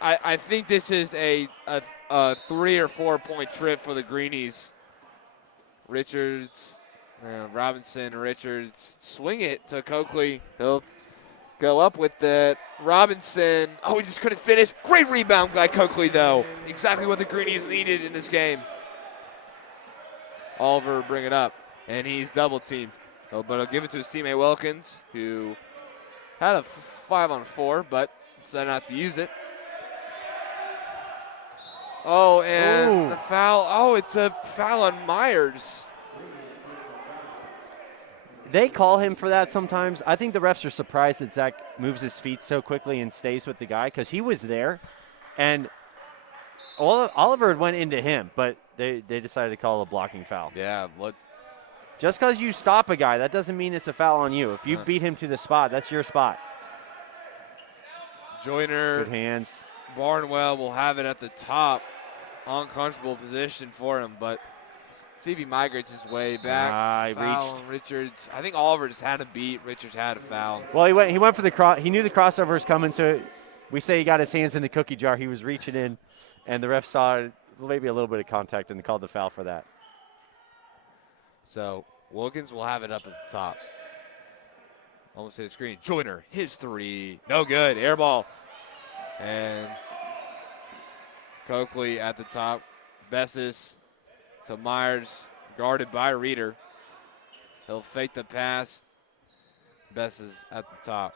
I think this is a 3 or 4 point trip for the Greenies. Robinson, Richards swing it to Coakley. He'll go up with it. Robinson. Oh, he just couldn't finish. Great rebound by Coakley, though. Exactly what the Greenies needed in this game. Oliver bring it up, and he's double teamed. But he'll give it to his teammate Wilkins, who had a 5-on-4, but decided not to use it. Oh, and the foul. Oh, it's a foul on Myers. They call him for that sometimes. I think the refs are surprised that Zach moves his feet so quickly and stays with the guy, because he was there. And Oliver went into him, but they decided to call a blocking foul. Yeah, look. Just because you stop a guy, that doesn't mean it's a foul on you. If you beat him to the spot, that's your spot. Joyner. Good hands. Barnwell will have it at the top. Uncomfortable position for him, but see if he migrates his way back. Foul on Richards. I think Oliver just had to beat. Richards had a foul. Well, he went for the cross. He knew the crossover was coming, so we say he got his hands in the cookie jar. He was reaching in, and the ref saw maybe a little bit of contact and called the foul for that. So Wilkins will have it up at the top. Almost hit the screen. Joyner, his three. No good. Air ball. And Coakley at the top. Bessis to Myers, guarded by Reeder. He'll fake the pass. Bessis at the top.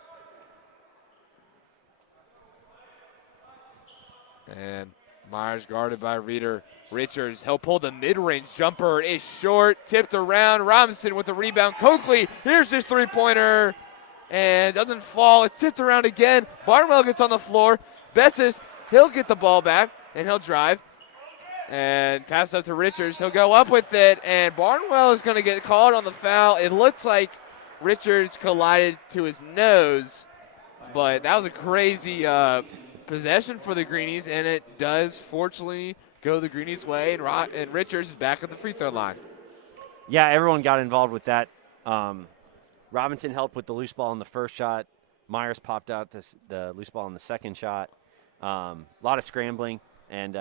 And Myers guarded by Reeder. Richards, he'll pull the mid-range jumper. Is short, tipped around. Robinson with the rebound. Coakley, here's his three-pointer. And doesn't fall. It's tipped around again. Barnwell gets on the floor. Bessis, he'll get the ball back, and he'll drive. And pass up to Richards. He'll go up with it, and Barnwell is going to get called on the foul. It looks like Richards collided to his nose, but that was a crazy possession for the Greenies, and it does fortunately go the Greenies' way, and Richards is back at the free throw line. Yeah, everyone got involved with that. Robinson helped with the loose ball in the first shot. Myers popped out the loose ball in the second shot. A lot of scrambling, and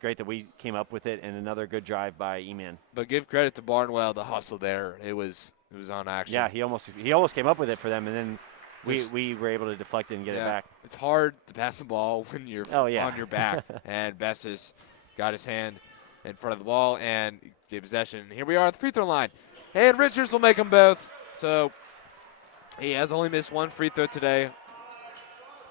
great that we came up with it, and another good drive by E-Man. But give credit to Barnwell, the hustle there. It was on action. Yeah, he almost came up with it for them, and then we were able to deflect it and get it back. It's hard to pass the ball when you're on your back, and Bessis got his hand in front of the ball and gave possession. Here we are at the free throw line, and Richards will make them both. So he has only missed one free throw today.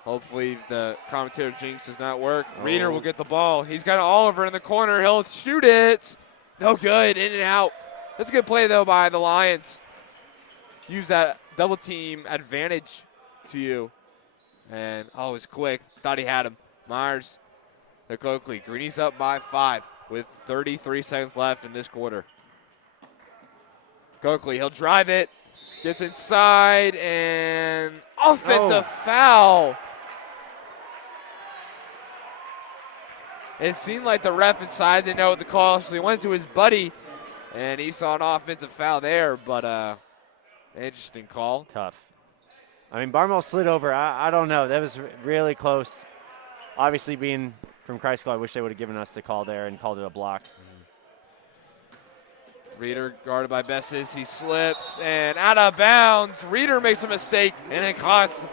Hopefully the commentator jinx does not work. Reeder will get the ball. He's got Oliver in the corner. He'll shoot it. No good. In and out. That's a good play, though, by the Lions. Use that double team advantage to you. And, it was quick. Thought he had him. Myers to Coakley. Greenies up by 5 with 33 seconds left in this quarter. Coakley, he'll drive it. Gets inside, and offensive foul. It seemed like the ref inside didn't know what to call, so he went to his buddy, and he saw an offensive foul there, but interesting call. Tough. I mean, Barnwell slid over. I don't know. That was really close. Obviously, being from Christ School, I wish they would have given us the call there and called it a block. Reeder guarded by Bessis. He slips, and out of bounds. Reeder makes a mistake, and it costs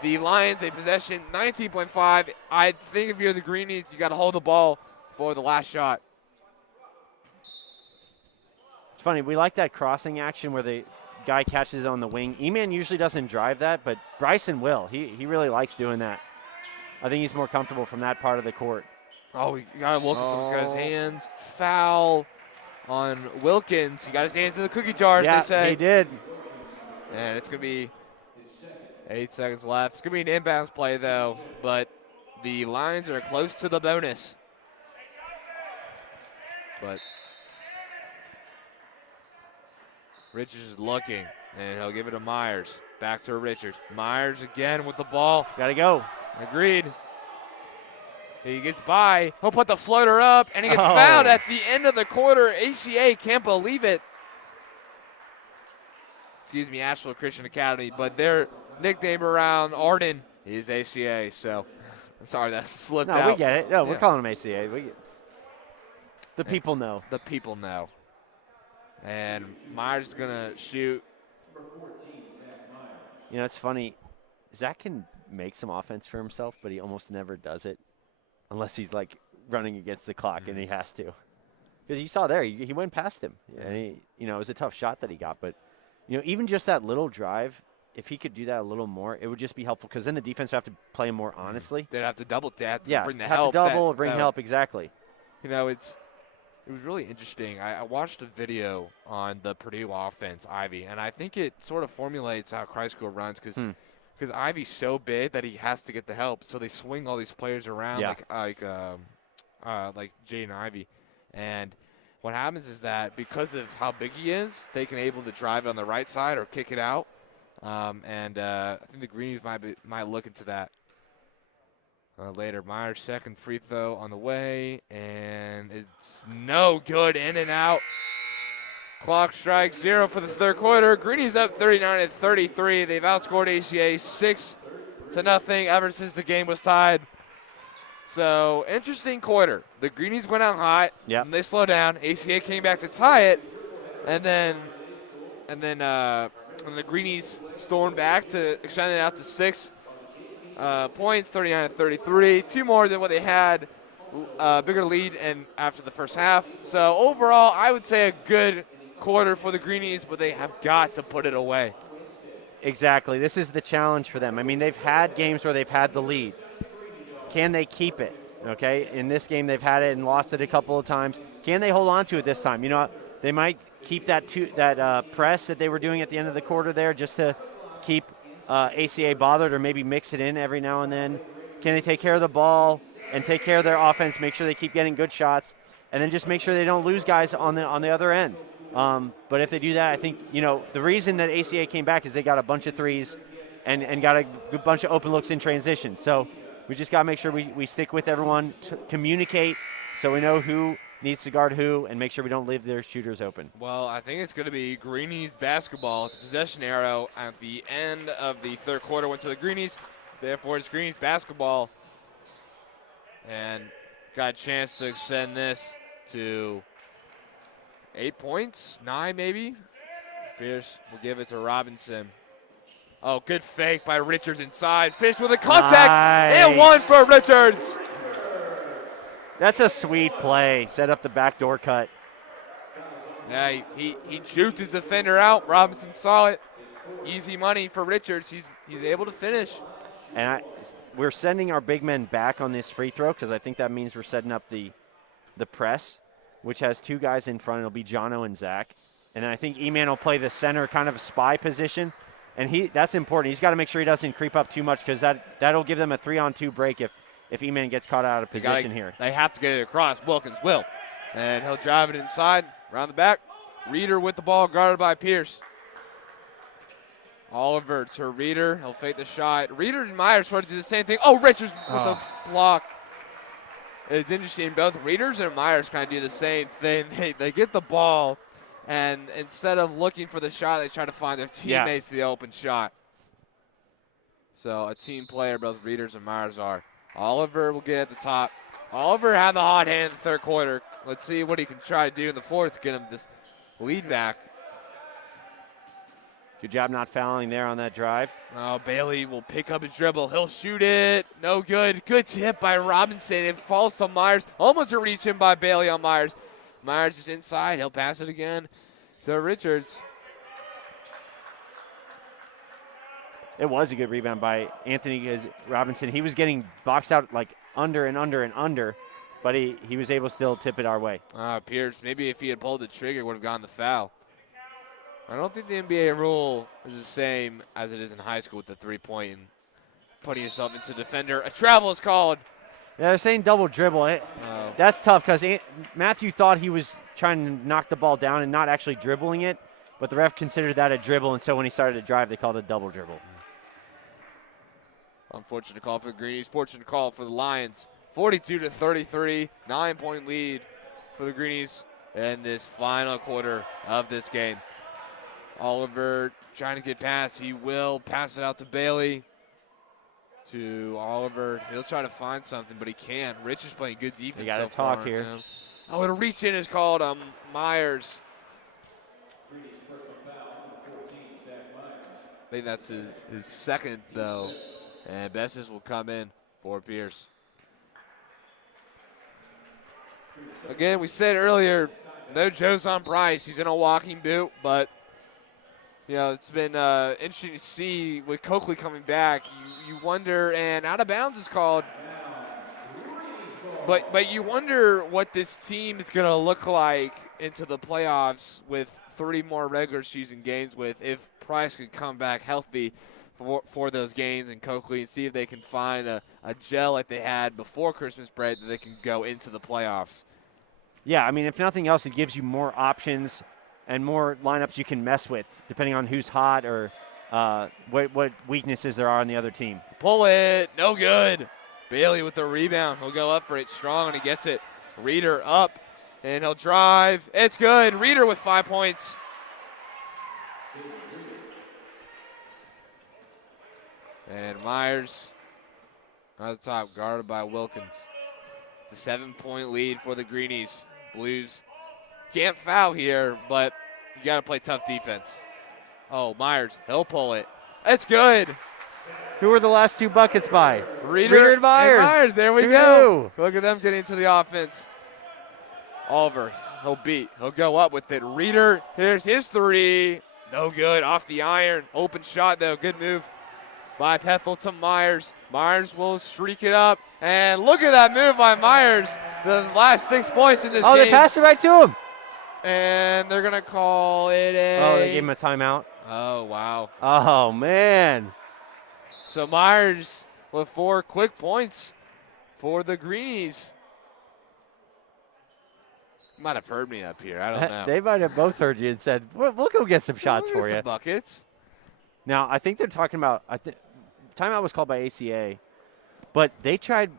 the Lions a possession, 19.5. I think if you're the Greenies, you got to hold the ball for the last shot. It's funny. We like that crossing action where the guy catches it on the wing. E-Man usually doesn't drive that, but Bryson will. He really likes doing that. I think he's more comfortable from that part of the court. Oh, you got to look at him. He's got his hands. Foul on Wilkins. He got his hands in the cookie jar, as they say. Yeah, he did. And it's going to be 8 seconds left. It's going to be an inbounds play, though, but the Lions are close to the bonus. But Richards is looking, and he'll give it to Myers. Back to Richards. Myers again with the ball. Got to go. Agreed. He gets by. He'll put the floater up, and he gets fouled at the end of the quarter. ACA can't believe it. Excuse me, Asheville Christian Academy, but their nickname around Arden is ACA, so sorry that slipped out. No, we get it. No, we're calling them ACA. The people know. The people know. And Myers is going to shoot. You know, it's funny. Zach can make some offense for himself, but he almost never does it unless he's, like, running against the clock, and he has to. Because you saw there, he went past him. And it was a tough shot that he got. But, even just that little drive, if he could do that a little more, it would just be helpful because then the defense would have to play more honestly. They'd have to double that to bring the have help. To double, bring help, exactly. It was really interesting. I watched a video on the Purdue offense, Ivy, and I think it sort of formulates how Christ School runs because Ivy's so big that he has to get the help. So they swing all these players around like Jaden Ivy. And what happens is that because of how big he is, they can able to drive it on the right side or kick it out. I think the Greenies might look into that later. Myers' second free throw on the way, and it's no good. In and out. Clock strikes 0 for the third quarter. Greenies up 39-33. They've outscored ACA 6-0 ever since the game was tied. So, interesting quarter. The Greenies went out hot, and they slowed down. ACA came back to tie it, and then the Greenies stormed back to extend it out to 6 points, 39-33. 2 more than what they had, bigger lead and after the first half. So, overall, I would say a good quarter for the Greenies, but they have got to put it away. Exactly. This is the challenge for them. I mean, they've had games where they've had the lead. Can they keep it? Okay, in this game they've had it and lost it a couple of times. Can they hold on to it this time? They might keep that press that they were doing at the end of the quarter there just to keep ACA bothered, or maybe mix it in every now and then. Can they take care of the ball and take care of their offense, make sure they keep getting good shots, and then just make sure they don't lose guys on the other end? But if they do that, I think, the reason that ACA came back is they got a bunch of threes and got a good bunch of open looks in transition. So we just got to make sure we stick with everyone, to communicate so we know who needs to guard who and make sure we don't leave their shooters open? Well, I think it's going to be Greenies basketball. The possession arrow at the end of the third quarter went to the Greenies. Therefore, it's Greenies basketball. And got a chance to extend this to 8 points, 9 maybe. Pierce will give it to Robinson. Oh, good fake by Richards inside. Finished with a contact. And one for Richards. That's a sweet play. Set up the backdoor cut. Yeah, he juked his defender out. Robinson saw it. Easy money for Richards. He's able to finish. And we're sending our big men back on this free throw because I think that means we're setting up the press, which has 2 guys in front. It'll be Jono and Zach. And then I think E-Man will play the center kind of spy position. And that's important. He's got to make sure he doesn't creep up too much because that'll give them a 3-on-2 break if E-Man gets caught out of position here. They have to get it across. Wilkins will. And he'll drive it inside, around the back. Reeder with the ball, guarded by Pierce. Oliver to Reeder. He'll fake the shot. Reeder and Myers sort of do the same thing. Oh, Richards with the block. It's interesting. Both Reeders and Myers kind of do the same thing. They get the ball, and instead of looking for the shot, they try to find their teammates the open shot. So a team player, both Reeders and Myers are. Oliver will get at the top. Oliver had the hot hand in the third quarter. Let's see what he can try to do in the fourth to get him this lead back. Good job not fouling there on that drive. Oh, Bailey will pick up his dribble. He'll shoot it. No good. Good tip by Robinson. It falls to Myers. Almost a reach in by Bailey on Myers. Myers is inside. He'll pass it again to Richards. It was a good rebound by Anthony Robinson. He was getting boxed out like under and under and under, but he was able to still tip it our way. Pierce, maybe if he had pulled the trigger, would have gotten the foul. I don't think the NBA rule is the same as it is in high school with the three-point and putting yourself into defender. A travel is called. Yeah, they're saying double dribble. That's tough because Matthew thought he was trying to knock the ball down and not actually dribbling it, but the ref considered that a dribble, and so when he started to drive, they called it a double dribble. Unfortunate call for the Greenies. Fortunate call for the Lions. 42-33, 9-point lead for the Greenies in this final quarter of this game. Oliver trying to get past. He will pass it out to Bailey. To Oliver. He'll try to find something, but he can't. Rich is playing good defense. You got to so talk far, here. You know. Oh, and a reach in is called Myers. I think that's his second, though. And Bessis will come in for Pierce. Again, we said earlier, no Joe's on Bryce. He's in a walking boot, but you know, it's been interesting to see with Coakley coming back. You wonder, and out of bounds is called. But you wonder what this team is going to look like into the playoffs with 3 more regular season games with if Price can come back healthy for those games and Coakley and see if they can find a gel like they had before Christmas break that they can go into the playoffs. Yeah, I mean, if nothing else, it gives you more options and more lineups you can mess with, depending on who's hot or what weaknesses there are on the other team. Pull it, no good. Bailey with the rebound. He'll go up for it strong, and he gets it. Reeder up, and he'll drive. It's good. Reeder with 5 points. And Myers on the top, guarded by Wilkins. It's a 7-point lead for the Greenies. Blues can't foul here, but you got to play tough defense. Oh, Myers, he'll pull it. It's good. Who were the last 2 buckets by? Reeder and Myers. There we go. Look at them getting into the offense. Oliver, he'll go up with it. Reeder, here's his 3. No good, off the iron. Open shot, though. Good move by Pethel to Myers. Myers will streak it up. And look at that move by Myers. The last 6 points in this game. Oh, they passed it right to him. And they're going to call it a... Oh, they gave him a timeout. Oh, wow. Oh, man. So Myers with 4 quick points for the Greenies. Might have heard me up here. I don't know. They might have both heard you and said, we'll go get some shots for you. Some buckets. Now, I think they're talking about timeout was called by ACA, but they tried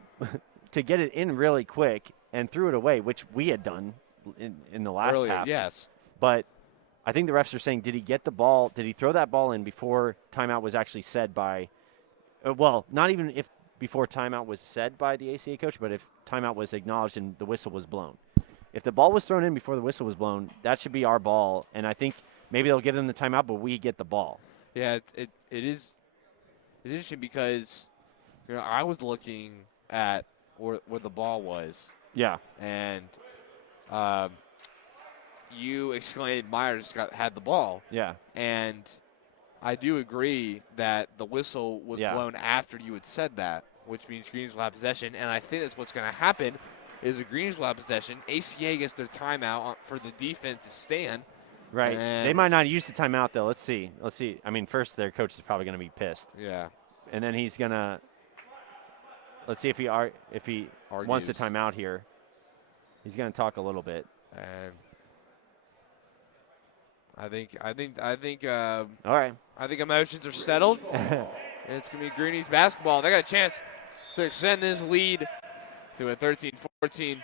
to get it in really quick, and threw it away, which we had done in the last Earlier, half. yes. But I think the refs are saying, did he get the ball? Did he throw that ball in before timeout was actually said by well, not even if before timeout was said by the ACA coach, but if timeout was acknowledged and the whistle was blown. If the ball was thrown in before the whistle was blown, that should be our ball. And I think maybe they'll give them the timeout, but we get the ball. Yeah, it is interesting because I was looking at where the ball was. Yeah. And you exclaimed Myers had the ball. Yeah. And I do agree that the whistle was blown after you had said that, which means Greenies will have possession. And I think that's what's going to happen is the Greenies will have possession. ACA gets their timeout for the defense to stand. Right. They might not use the timeout, though. Let's see. I mean, first, their coach is probably going to be pissed. Yeah. And then he's going to – let's see if he wants the timeout here. He's going to talk a little bit. And I think all right. I think emotions are settled. And it's going to be Greenies basketball. They got a chance to extend this lead to a 13-14.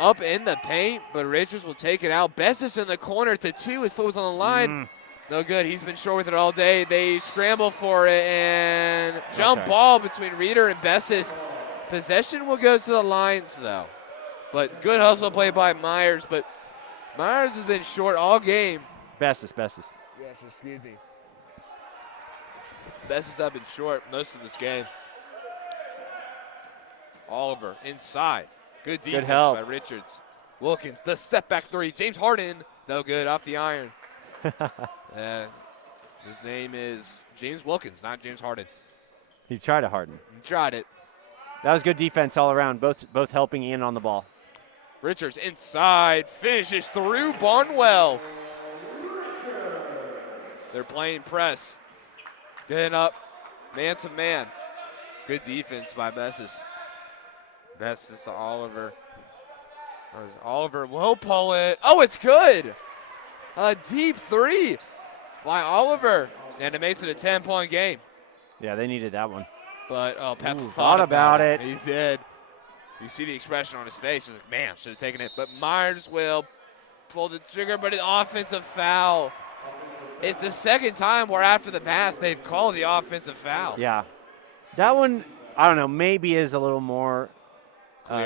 Up in the paint, but Richards will take it out. Bessis in the corner to 2. His foot was on the line. No good. He's been short with it all day. They scramble for it and jump ball between Reeder and Bessis. Possession will go to the Lions, though. But good hustle play by Myers. But Myers has been short all game. Bessis. Yes, excuse me. Bessis have been short most of this game. Oliver inside. Good defense by Richards. Wilkins, the setback 3. James Harden, no good, off the iron. His name is James Wilkins, not James Harden. He tried to Harden. He tried it. That was good defense all around, both helping and on the ball. Richards inside, finishes through Barnwell. They're playing press. Getting up, man to man. Good defense by Bessis. Bessis to Oliver. Oliver will pull it. Oh, it's good. A deep 3 by Oliver. And it makes it a 10-point game. Yeah, they needed that one. But, Pethel thought about it. He did. You see the expression on his face. He was like, man, should have taken it. But Myers will pull the trigger, but an offensive foul. It's the second time where after the pass they've called the offensive foul. Yeah. That one, I don't know, maybe is a little more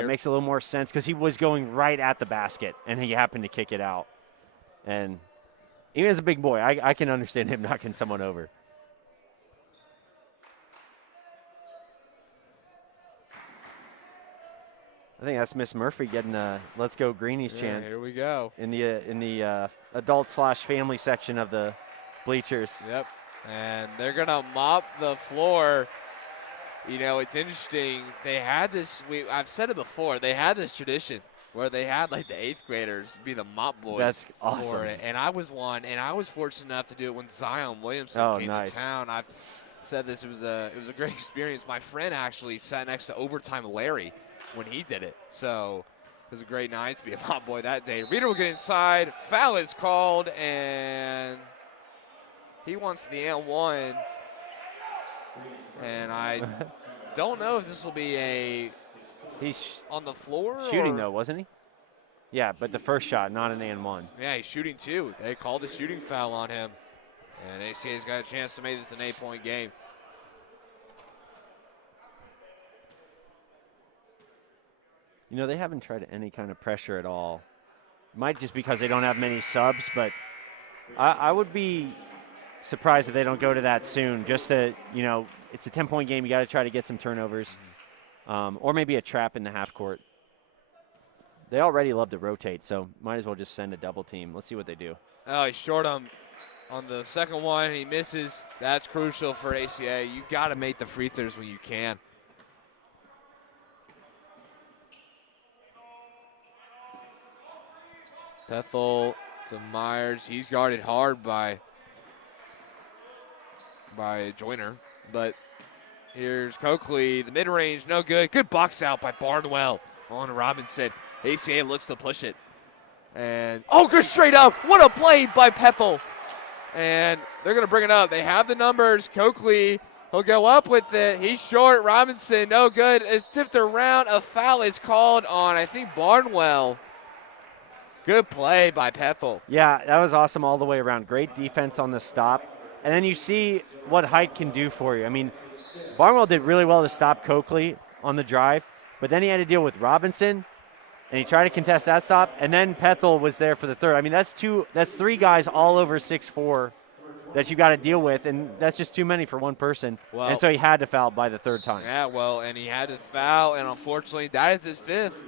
makes a little more sense because he was going right at the basket and he happened to kick it out. And even as a big boy, I can understand him knocking someone over. I think that's Miss Murphy getting a "Let's Go Greenies" chant. Here we go in the adult/family section of the bleachers. Yep, and they're gonna mop the floor. You know, it's interesting. They had this. I've said it before. They had this tradition where they had like the 8th graders be the mop boys. That's awesome. And I was one, and I was fortunate enough to do it when Zion Williamson came to town. I've said this. It was a great experience. My friend actually sat next to Overtime Larry when he did it. So it was a great night to be a mop boy that day. Reeder will get inside. Foul is called, and he wants the N1. And I don't know if this will be he's on the floor. Shooting, though, wasn't he? Yeah, but the first shot, not an and one. Yeah, he's shooting too. They called the shooting foul on him. And ACA's got a chance to make this an 8-point game. You know, they haven't tried any kind of pressure at all. Might just because they don't have many subs, but I would be surprised if they don't go to that soon. Just to, it's a 10-point game. You got to try to get some turnovers, or maybe a trap in the half court. They already love to rotate, so might as well just send a double team. Let's see what they do. Oh, he's short on the second one. He misses. That's crucial for ACA. You got to make the free throws when you can. Pethel to Myers. He's guarded hard by Joyner, but here's Coakley. The mid-range, no good. Good box out by Barnwell on Robinson. ACA looks to push it. And, good straight up. What a play by Pethel. And they're going to bring it up. They have the numbers. Coakley He'll go up with it. He's short. Robinson, no good. It's tipped around. A foul is called on, I think, Barnwell. Good play by Pethel. Yeah, that was awesome all the way around. Great defense on the stop. And then you see what height can do for you. I mean, Barnwell did really well to stop Coakley on the drive, but then he had to deal with Robinson, and he tried to contest that stop, and then Pethel was there for the third. I mean, that's three guys all over 6'4" that you got to deal with, and that's just too many for one person. Well, and so he had to foul by the third time. Yeah, well, and he had to foul, and unfortunately, that is his fifth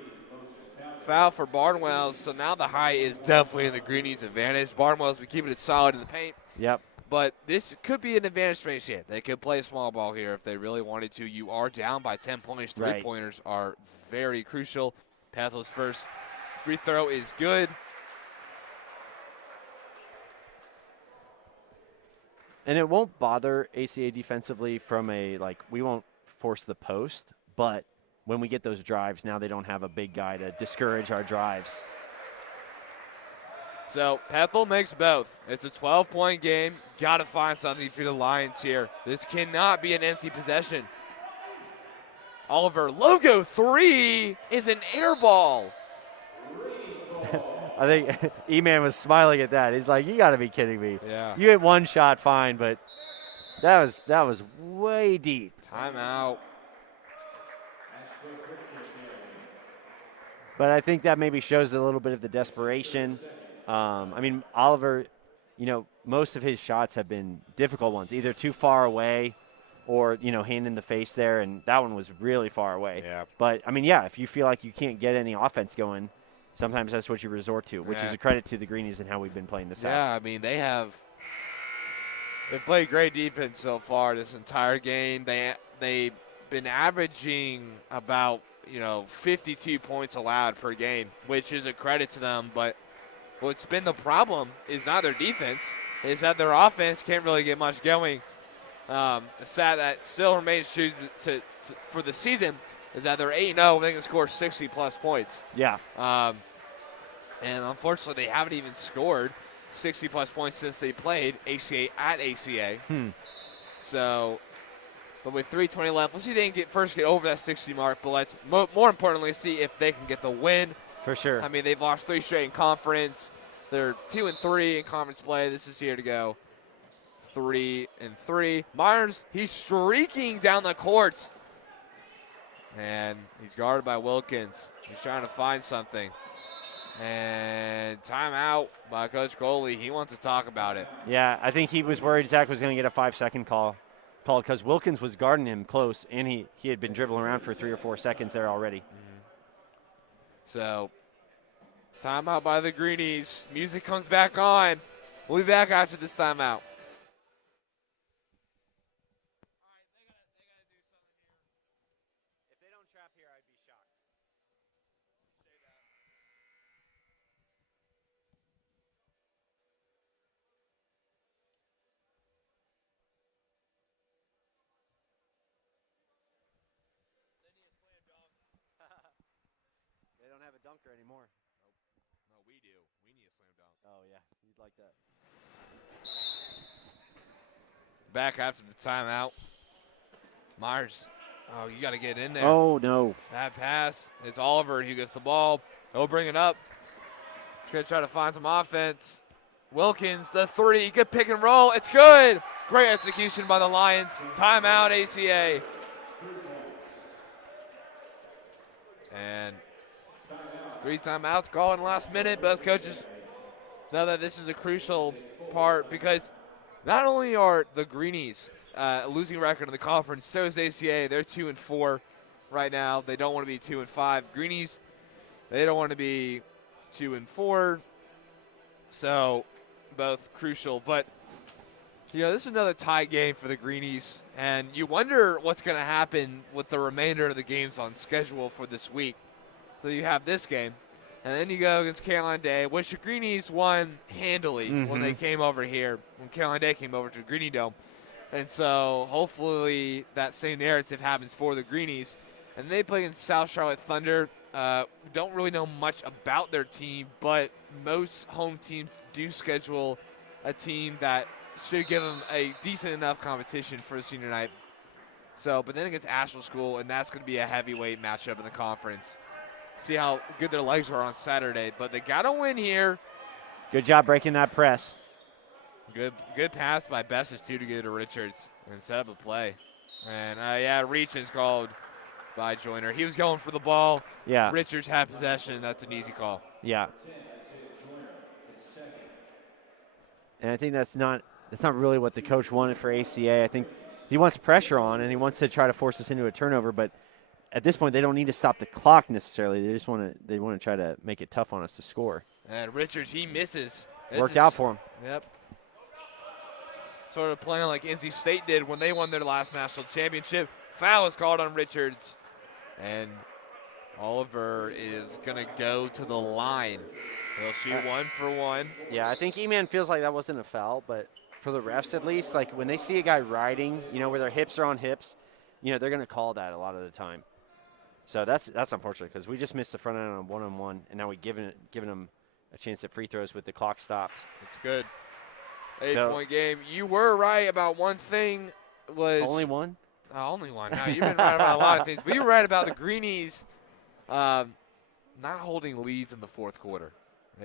foul for Barnwell. So now the high is definitely in the Greenies' advantage. Barnwell's been keeping it solid in the paint. Yep. But this could be an advantage for HCA. They could play small ball here if they really wanted to. You are down by 10 points. Three-pointers are very crucial. Pethel's first free throw is good. And it won't bother ACA defensively from we won't force the post, but when we get those drives, now they don't have a big guy to discourage our drives. So Pethel makes both. It's a 12-point game. Got to find something for the Lions here. This cannot be an empty possession. Oliver Logo 3 is an air ball. I think E-Man was smiling at that. He's like, you got to be kidding me. Yeah. You hit one shot, fine, but that was way deep. Timeout. But I think that maybe shows a little bit of the desperation. I mean, Oliver, most of his shots have been difficult ones, either too far away or, hand in the face there, and that one was really far away. Yeah. But, I mean, yeah, if you feel like you can't get any offense going, sometimes that's what you resort to, which is a credit to the Greenies and how we've been playing this out. Yeah, I mean, they've played great defense so far this entire game. They've been averaging about, 52 points allowed per game, which is a credit to them. But what's been the problem is not their defense, is that their offense can't really get much going. The stat that still remains true for the season is that they're 8-0. They can score 60-plus points. Yeah. And unfortunately, they haven't even scored 60-plus points since they played ACA at ACA. So, but with 3:20 left, let's see if they can first get over that 60 mark. But let's more importantly see if they can get the win. For sure. I mean, they've lost 3 straight in conference. They're 2-3 in conference play. This is here to go 3-3. Myers, he's streaking down the court. And he's guarded by Wilkins. He's trying to find something. And timeout by Coach Coley. He wants to talk about it. Yeah, I think he was worried Zach was going to get a 5-second call because Wilkins was guarding him close, and he had been dribbling around for 3 or 4 seconds there already. So, timeout by the Greenies. Music comes back on. We'll be back after this timeout. Dunker anymore. No, we do. We need a slam dunk. Oh, yeah. You'd like that. Back after the timeout. Myers. Oh, you got to get in there. Oh, no. That pass. It's Oliver who gets the ball. He'll bring it up. Going to try to find some offense. Wilkins, the 3. Good pick and roll. It's good. Great execution by the Lions. Timeout, ACA. And 3 timeouts called in the last minute. Both coaches know that this is a crucial part because not only are the Greenies a losing record in the conference, so is ACA. They're 2-4 right now. They don't want to be 2-5. Greenies, they don't want to be 2-4. So both crucial. But, this is another tie game for the Greenies. And you wonder what's going to happen with the remainder of the games on schedule for this week. So you have this game, and then you go against Caroline Day, which the Greenies won handily when they came over here, when Caroline Day came over to the Greenie Dome. And so hopefully that same narrative happens for the Greenies. And they play against South Charlotte Thunder. Don't really know much about their team, but most home teams do schedule a team that should give them a decent enough competition for the senior night. So, but then against Asheville School, and that's going to be a heavyweight matchup in the conference. See how good their legs are on Saturday, but they got to win here. Good job breaking that press. Good pass by Bessis, too, to get it to Richards and set up a play. And, reach is called by Joyner. He was going for the ball. Yeah. Richards had possession. That's an easy call. Yeah. And I think that's not really what the coach wanted for ACA. I think he wants pressure on, and he wants to try to force us into a turnover. But at this point, they don't need to stop the clock necessarily. They just want to try to make it tough on us to score. And Richards, he misses. Worked out for him. Yep. Sort of playing like NC State did when they won their last national championship. Foul is called on Richards. And Oliver is going to go to the line. He'll shoot 1 for 1. Yeah, I think E-Man feels like that wasn't a foul, but for the refs at least, like when they see a guy riding, where their hips are on hips, they're going to call that a lot of the time. So that's unfortunate because we just missed the front end on a one-on-one, and now we've given them a chance at free throws with the clock stopped. It's good. 8-point game. You were right about one thing. Was only one? Only one. No, you've been right about a lot of things, but you were right about the Greenies not holding leads in the fourth quarter.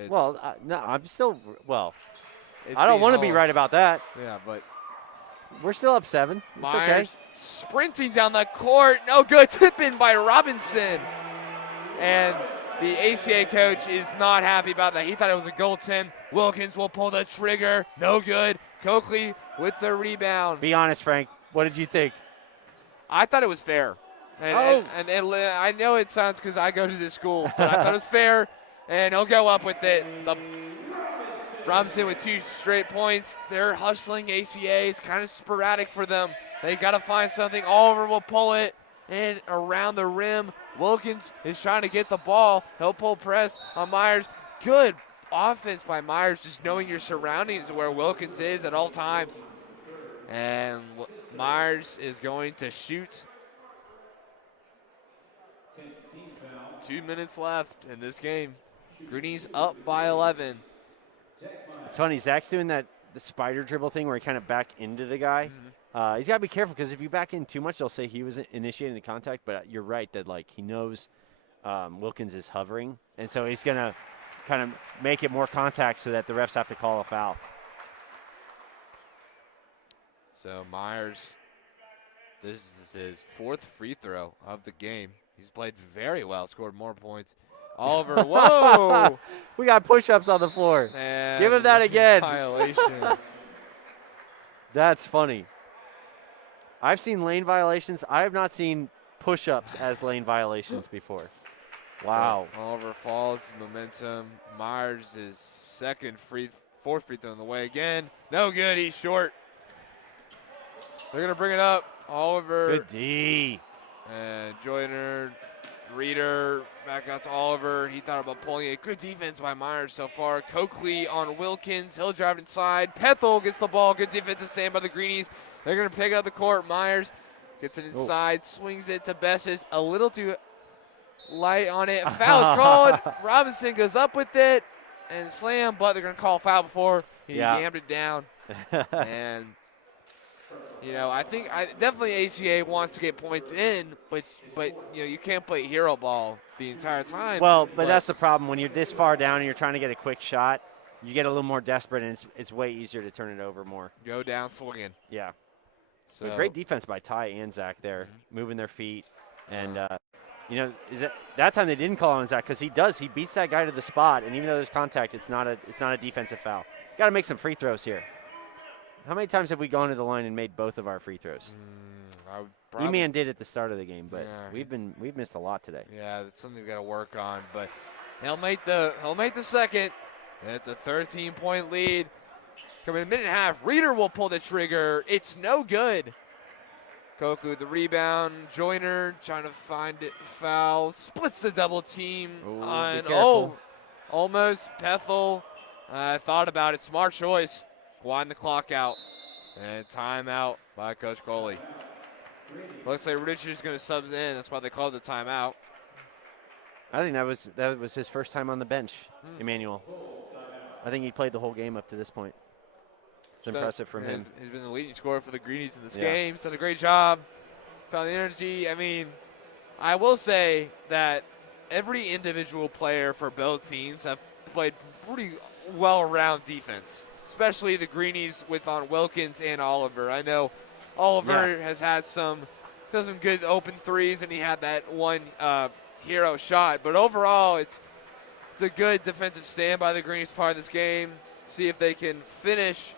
No, I'm still I don't want to be right about that. Yeah, but we're still up 7. It's Myers okay. sprinting down the court. No good. Tip in by Robinson. And the ACA coach is not happy about that. He thought it was a goaltend. Wilkins will pull the trigger. No good. Coakley with the rebound. Be honest, Frank. What did you think? I thought it was fair. And I know it sounds because I go to this school, but I thought it was fair. And he'll go up with it. Robinson with 2 straight points. They're hustling ACA. It's kind of sporadic for them. They got to find something. Oliver will pull it in around the rim. Wilkins is trying to get the ball. He'll pull press on Myers. Good offense by Myers, just knowing your surroundings where Wilkins is at all times. And Myers is going to shoot. 2 minutes left in this game. Greenies up by 11. It's funny, Zach's doing the spider dribble thing where he kind of back into the guy. Mm-hmm. He's got to be careful because if you back in too much, they'll say he was initiating the contact. But you're right that he knows Wilkins is hovering, and so he's gonna kind of make it more contact so that the refs have to call a foul. So Myers, this is his 4th free throw of the game. He's played very well, scored more points. Oliver, whoa! We got push-ups on the floor. And give him that again. Violation. That's funny. I've seen lane violations. I have not seen push-ups as lane violations before. Wow. So Oliver falls momentum. Myers is 4th free throw in the way again. No good. He's short. They're going to bring it up. Oliver. Good D. And Joyner, Reeder, back out to Oliver. He thought about pulling it. Good defense by Myers so far. Coakley on Wilkins. He'll drive inside. Pethel gets the ball. Good defensive stand by the Greenies. They're going to pick up the court. Myers gets it inside, swings it to Bessis. A little too light on it. Foul's called. Robinson goes up with it and slam, but they're going to call a foul before he jammed it down. And I think definitely ACA wants to get points in, but you can't play hero ball the entire time. Well, but that's the problem. When you're this far down and you're trying to get a quick shot, you get a little more desperate, and it's way easier to turn it over more. Go down swinging. Yeah. So but great defense by Ty and Zach there, moving their feet. And, that time they didn't call on Zach because he beats that guy to the spot, and even though there's contact, it's not a defensive foul. Got to make some free throws here. How many times have we gone to the line and made both of our free throws? E-Man did at the start of the game, but we've missed a lot today. Yeah, that's something we've got to work on. But he'll make the second. And it's a 13-point lead. Coming in a minute and a half. Reeder will pull the trigger. It's no good. Coakley with the rebound. Joyner trying to find it. Foul. Splits the double team. Almost. Pethel thought about it. Smart choice. Wind the clock out. And timeout by Coach Coley. Looks like Richard's going to sub in. That's why they called the timeout. I think that was his first time on the bench, Emmanuel. I think he played the whole game up to this point. It's impressive from him. He's been the leading scorer for the Greenies in this game. He's done a great job. found the energy. I mean, I will say that every individual player for both teams have played pretty well-round defense, especially the Greenies with on Wilkins and Oliver. I know Oliver has had some good open threes, and he had that one hero shot. But overall, it's a good defensive stand by the Greenies part of this game. See if they can finish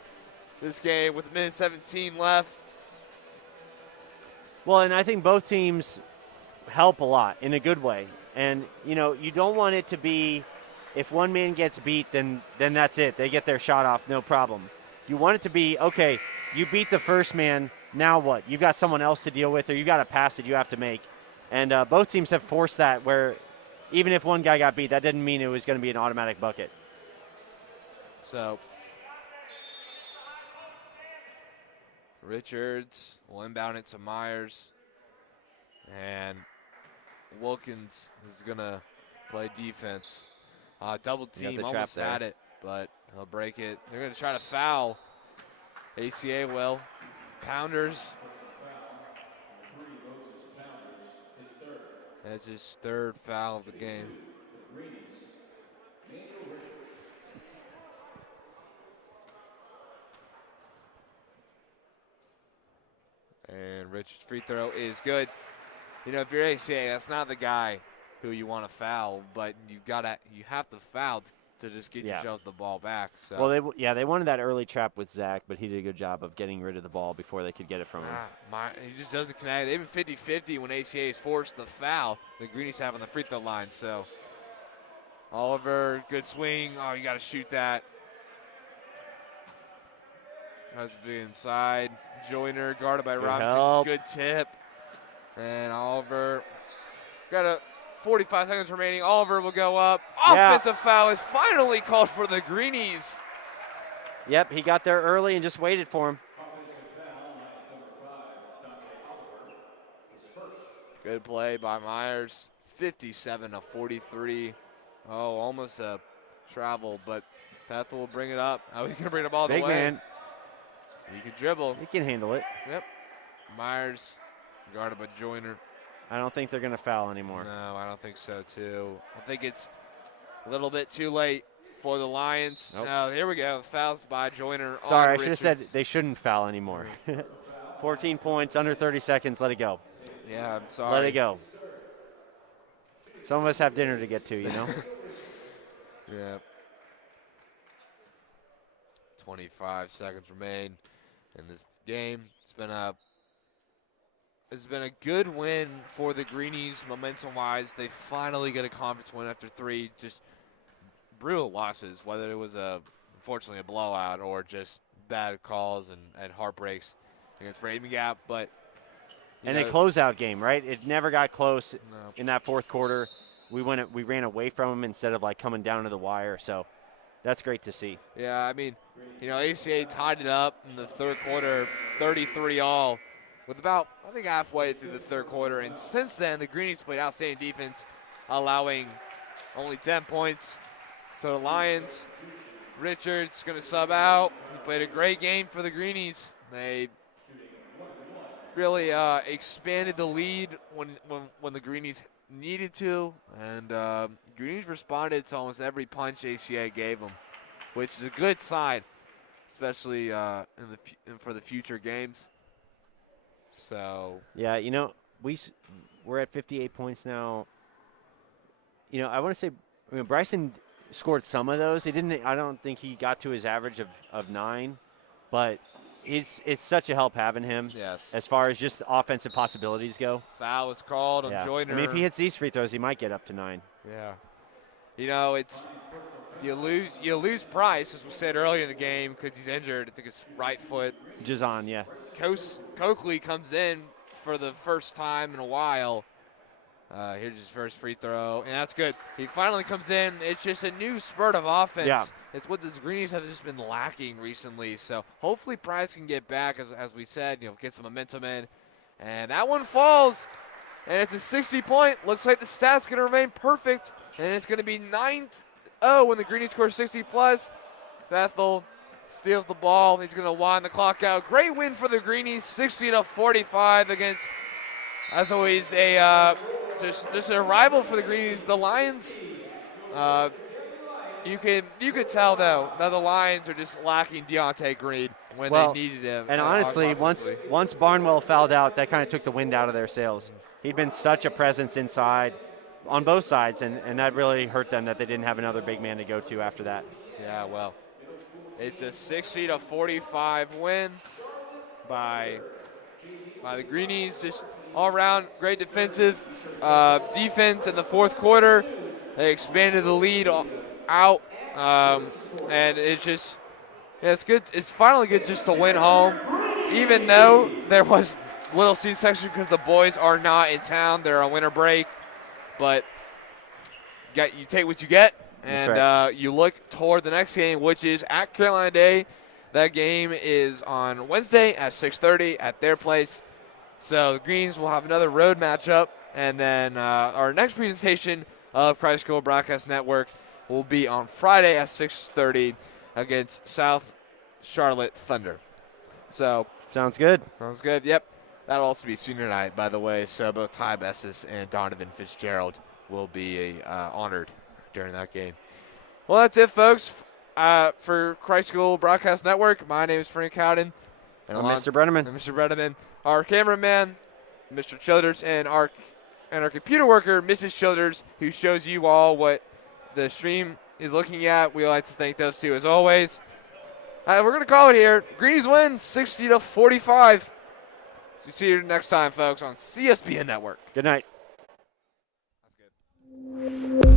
this game with a minute 17 left. Well, and I think both teams help a lot in a good way. And, you know, you don't want it to be if one man gets beat, then that's it. They get their shot off, no problem. You want it to be, okay, you beat the first man, now what? You've got someone else to deal with, or you've got a pass that you have to make. And both teams have forced that where even if one guy got beat, that didn't mean it was going to be an automatic bucket. So Richards will inbound it to Myers. And Wilkins is going to play defense. Double team, almost at it, but he'll break it. They're going to try to foul. ACA will. Pounders. That's his third foul of the game. And Richards' free throw is good. You know, if you're ACA, that's not the guy who you want to foul, but you have to foul to just get yourself the ball back. So. Well, they wanted that early trap with Zach, but he did a good job of getting rid of the ball before they could get it from him. He just doesn't connect. They've been 50-50 when ACA is forced to foul. The Greenies have on the free throw line. So Oliver, good swing. Oh, you got to shoot that. Has to be inside. Joyner guarded by Robinson. Help. Good tip. And Oliver got 45 seconds remaining. Oliver will go up. Offensive foul is finally called for the Greenies. Yep, he got there early and just waited for him. Good play by Myers. 57-43. Oh, almost a travel, but Bethel will bring it up. Oh, he's going to bring it all the way. Big man. He can dribble. He can handle it. Yep. Myers guarded by Joyner. I don't think they're going to foul anymore. No, I don't think so, too. I think it's a little bit too late for the Lions. Nope. Oh, here we go. Fouls by Joyner. Sorry, I should have said they shouldn't foul anymore. 14 points, under 30 seconds. Let it go. Yeah, I'm sorry. Let it go. Some of us have dinner to get to, you know? Yeah. 25 seconds remain in this game. It's been a good win for the Greenies momentum-wise. They finally get a conference win after 3 just brutal losses, whether it was unfortunately a blowout or just bad calls and heartbreaks against Raven Gap. But and a closeout game, right? It never got close in that fourth quarter. We ran away from them instead of like coming down to the wire. So that's great to see. Yeah, I mean, you know, ACA tied it up in the third quarter, 33-all. With about, I think, halfway through the third quarter. And since then, the Greenies played outstanding defense, allowing only 10 points. So the Lions, Richards going to sub out. He played a great game for the Greenies. They really expanded the lead when the Greenies needed to. And Greenies responded to almost every punch ACA gave them, which is a good sign, especially for the future games. So yeah, you know, we're at 58 points now. You know, I want to say, Bryson scored some of those. I don't think he got to his average of 9, but it's such a help having him. Yes. As far as just offensive possibilities go. Foul was called on Joyner. I mean, if he hits these free throws, he might get up to 9. Yeah. You know, you lose Price, as we said earlier in the game, because he's injured. I think his right foot. Jazan, yeah. Coakley comes in for the first time in a while. Here's his first free throw, and that's good. He finally comes in. It's just a new spurt of offense. Yeah. It's what the Greenies have just been lacking recently. So hopefully Price can get back, as we said, get some momentum in. And that one falls, and it's a 60-point. Looks like the stat's going to remain perfect, and it's going to be 9-0 when the Greenies score 60+. Bethel steals the ball. He's going to wind the clock out. Great win for the Greenies, 60-45 against as always, a just a rival for the Greenies. The Lions, you could tell though that the Lions are just lacking Deontay Green when they needed him. And honestly, once Barnwell fouled out, that kind of took the wind out of their sails. He'd been such a presence inside on both sides, and that really hurt them that they didn't have another big man to go to after that. Yeah, well, it's a 60-45 win by the Greenies. Just all around great defense in the fourth quarter. They expanded the lead out, and it's just it's good. It's finally good just to win home, even though there was little seat section because the boys are not in town. They're on winter break, but you take what you get, and you look toward the next game, which is at Carolina Day. That game is on Wednesday at 6:30 at their place. So the Greens will have another road matchup, and then our next presentation of Christ School Broadcast Network will be on Friday at 6:30 against South Charlotte Thunder. So sounds good. Sounds good. Yep. That'll also be senior night, by the way. So both Ty Bessis and Donovan Fitzgerald will be honored during that game. Well, that's it, folks. For Christ School Broadcast Network, my name is Frank Howden. And I'm Mr. Brenneman. Mr. Brenneman. Our cameraman, Mr. Childers, and our computer worker, Mrs. Childers, who shows you all what the stream is looking at. We like to thank those two as always. We're going to call it here. Greenies win 60-45. So see you next time, folks, on CSBN Network. Good night. That's good.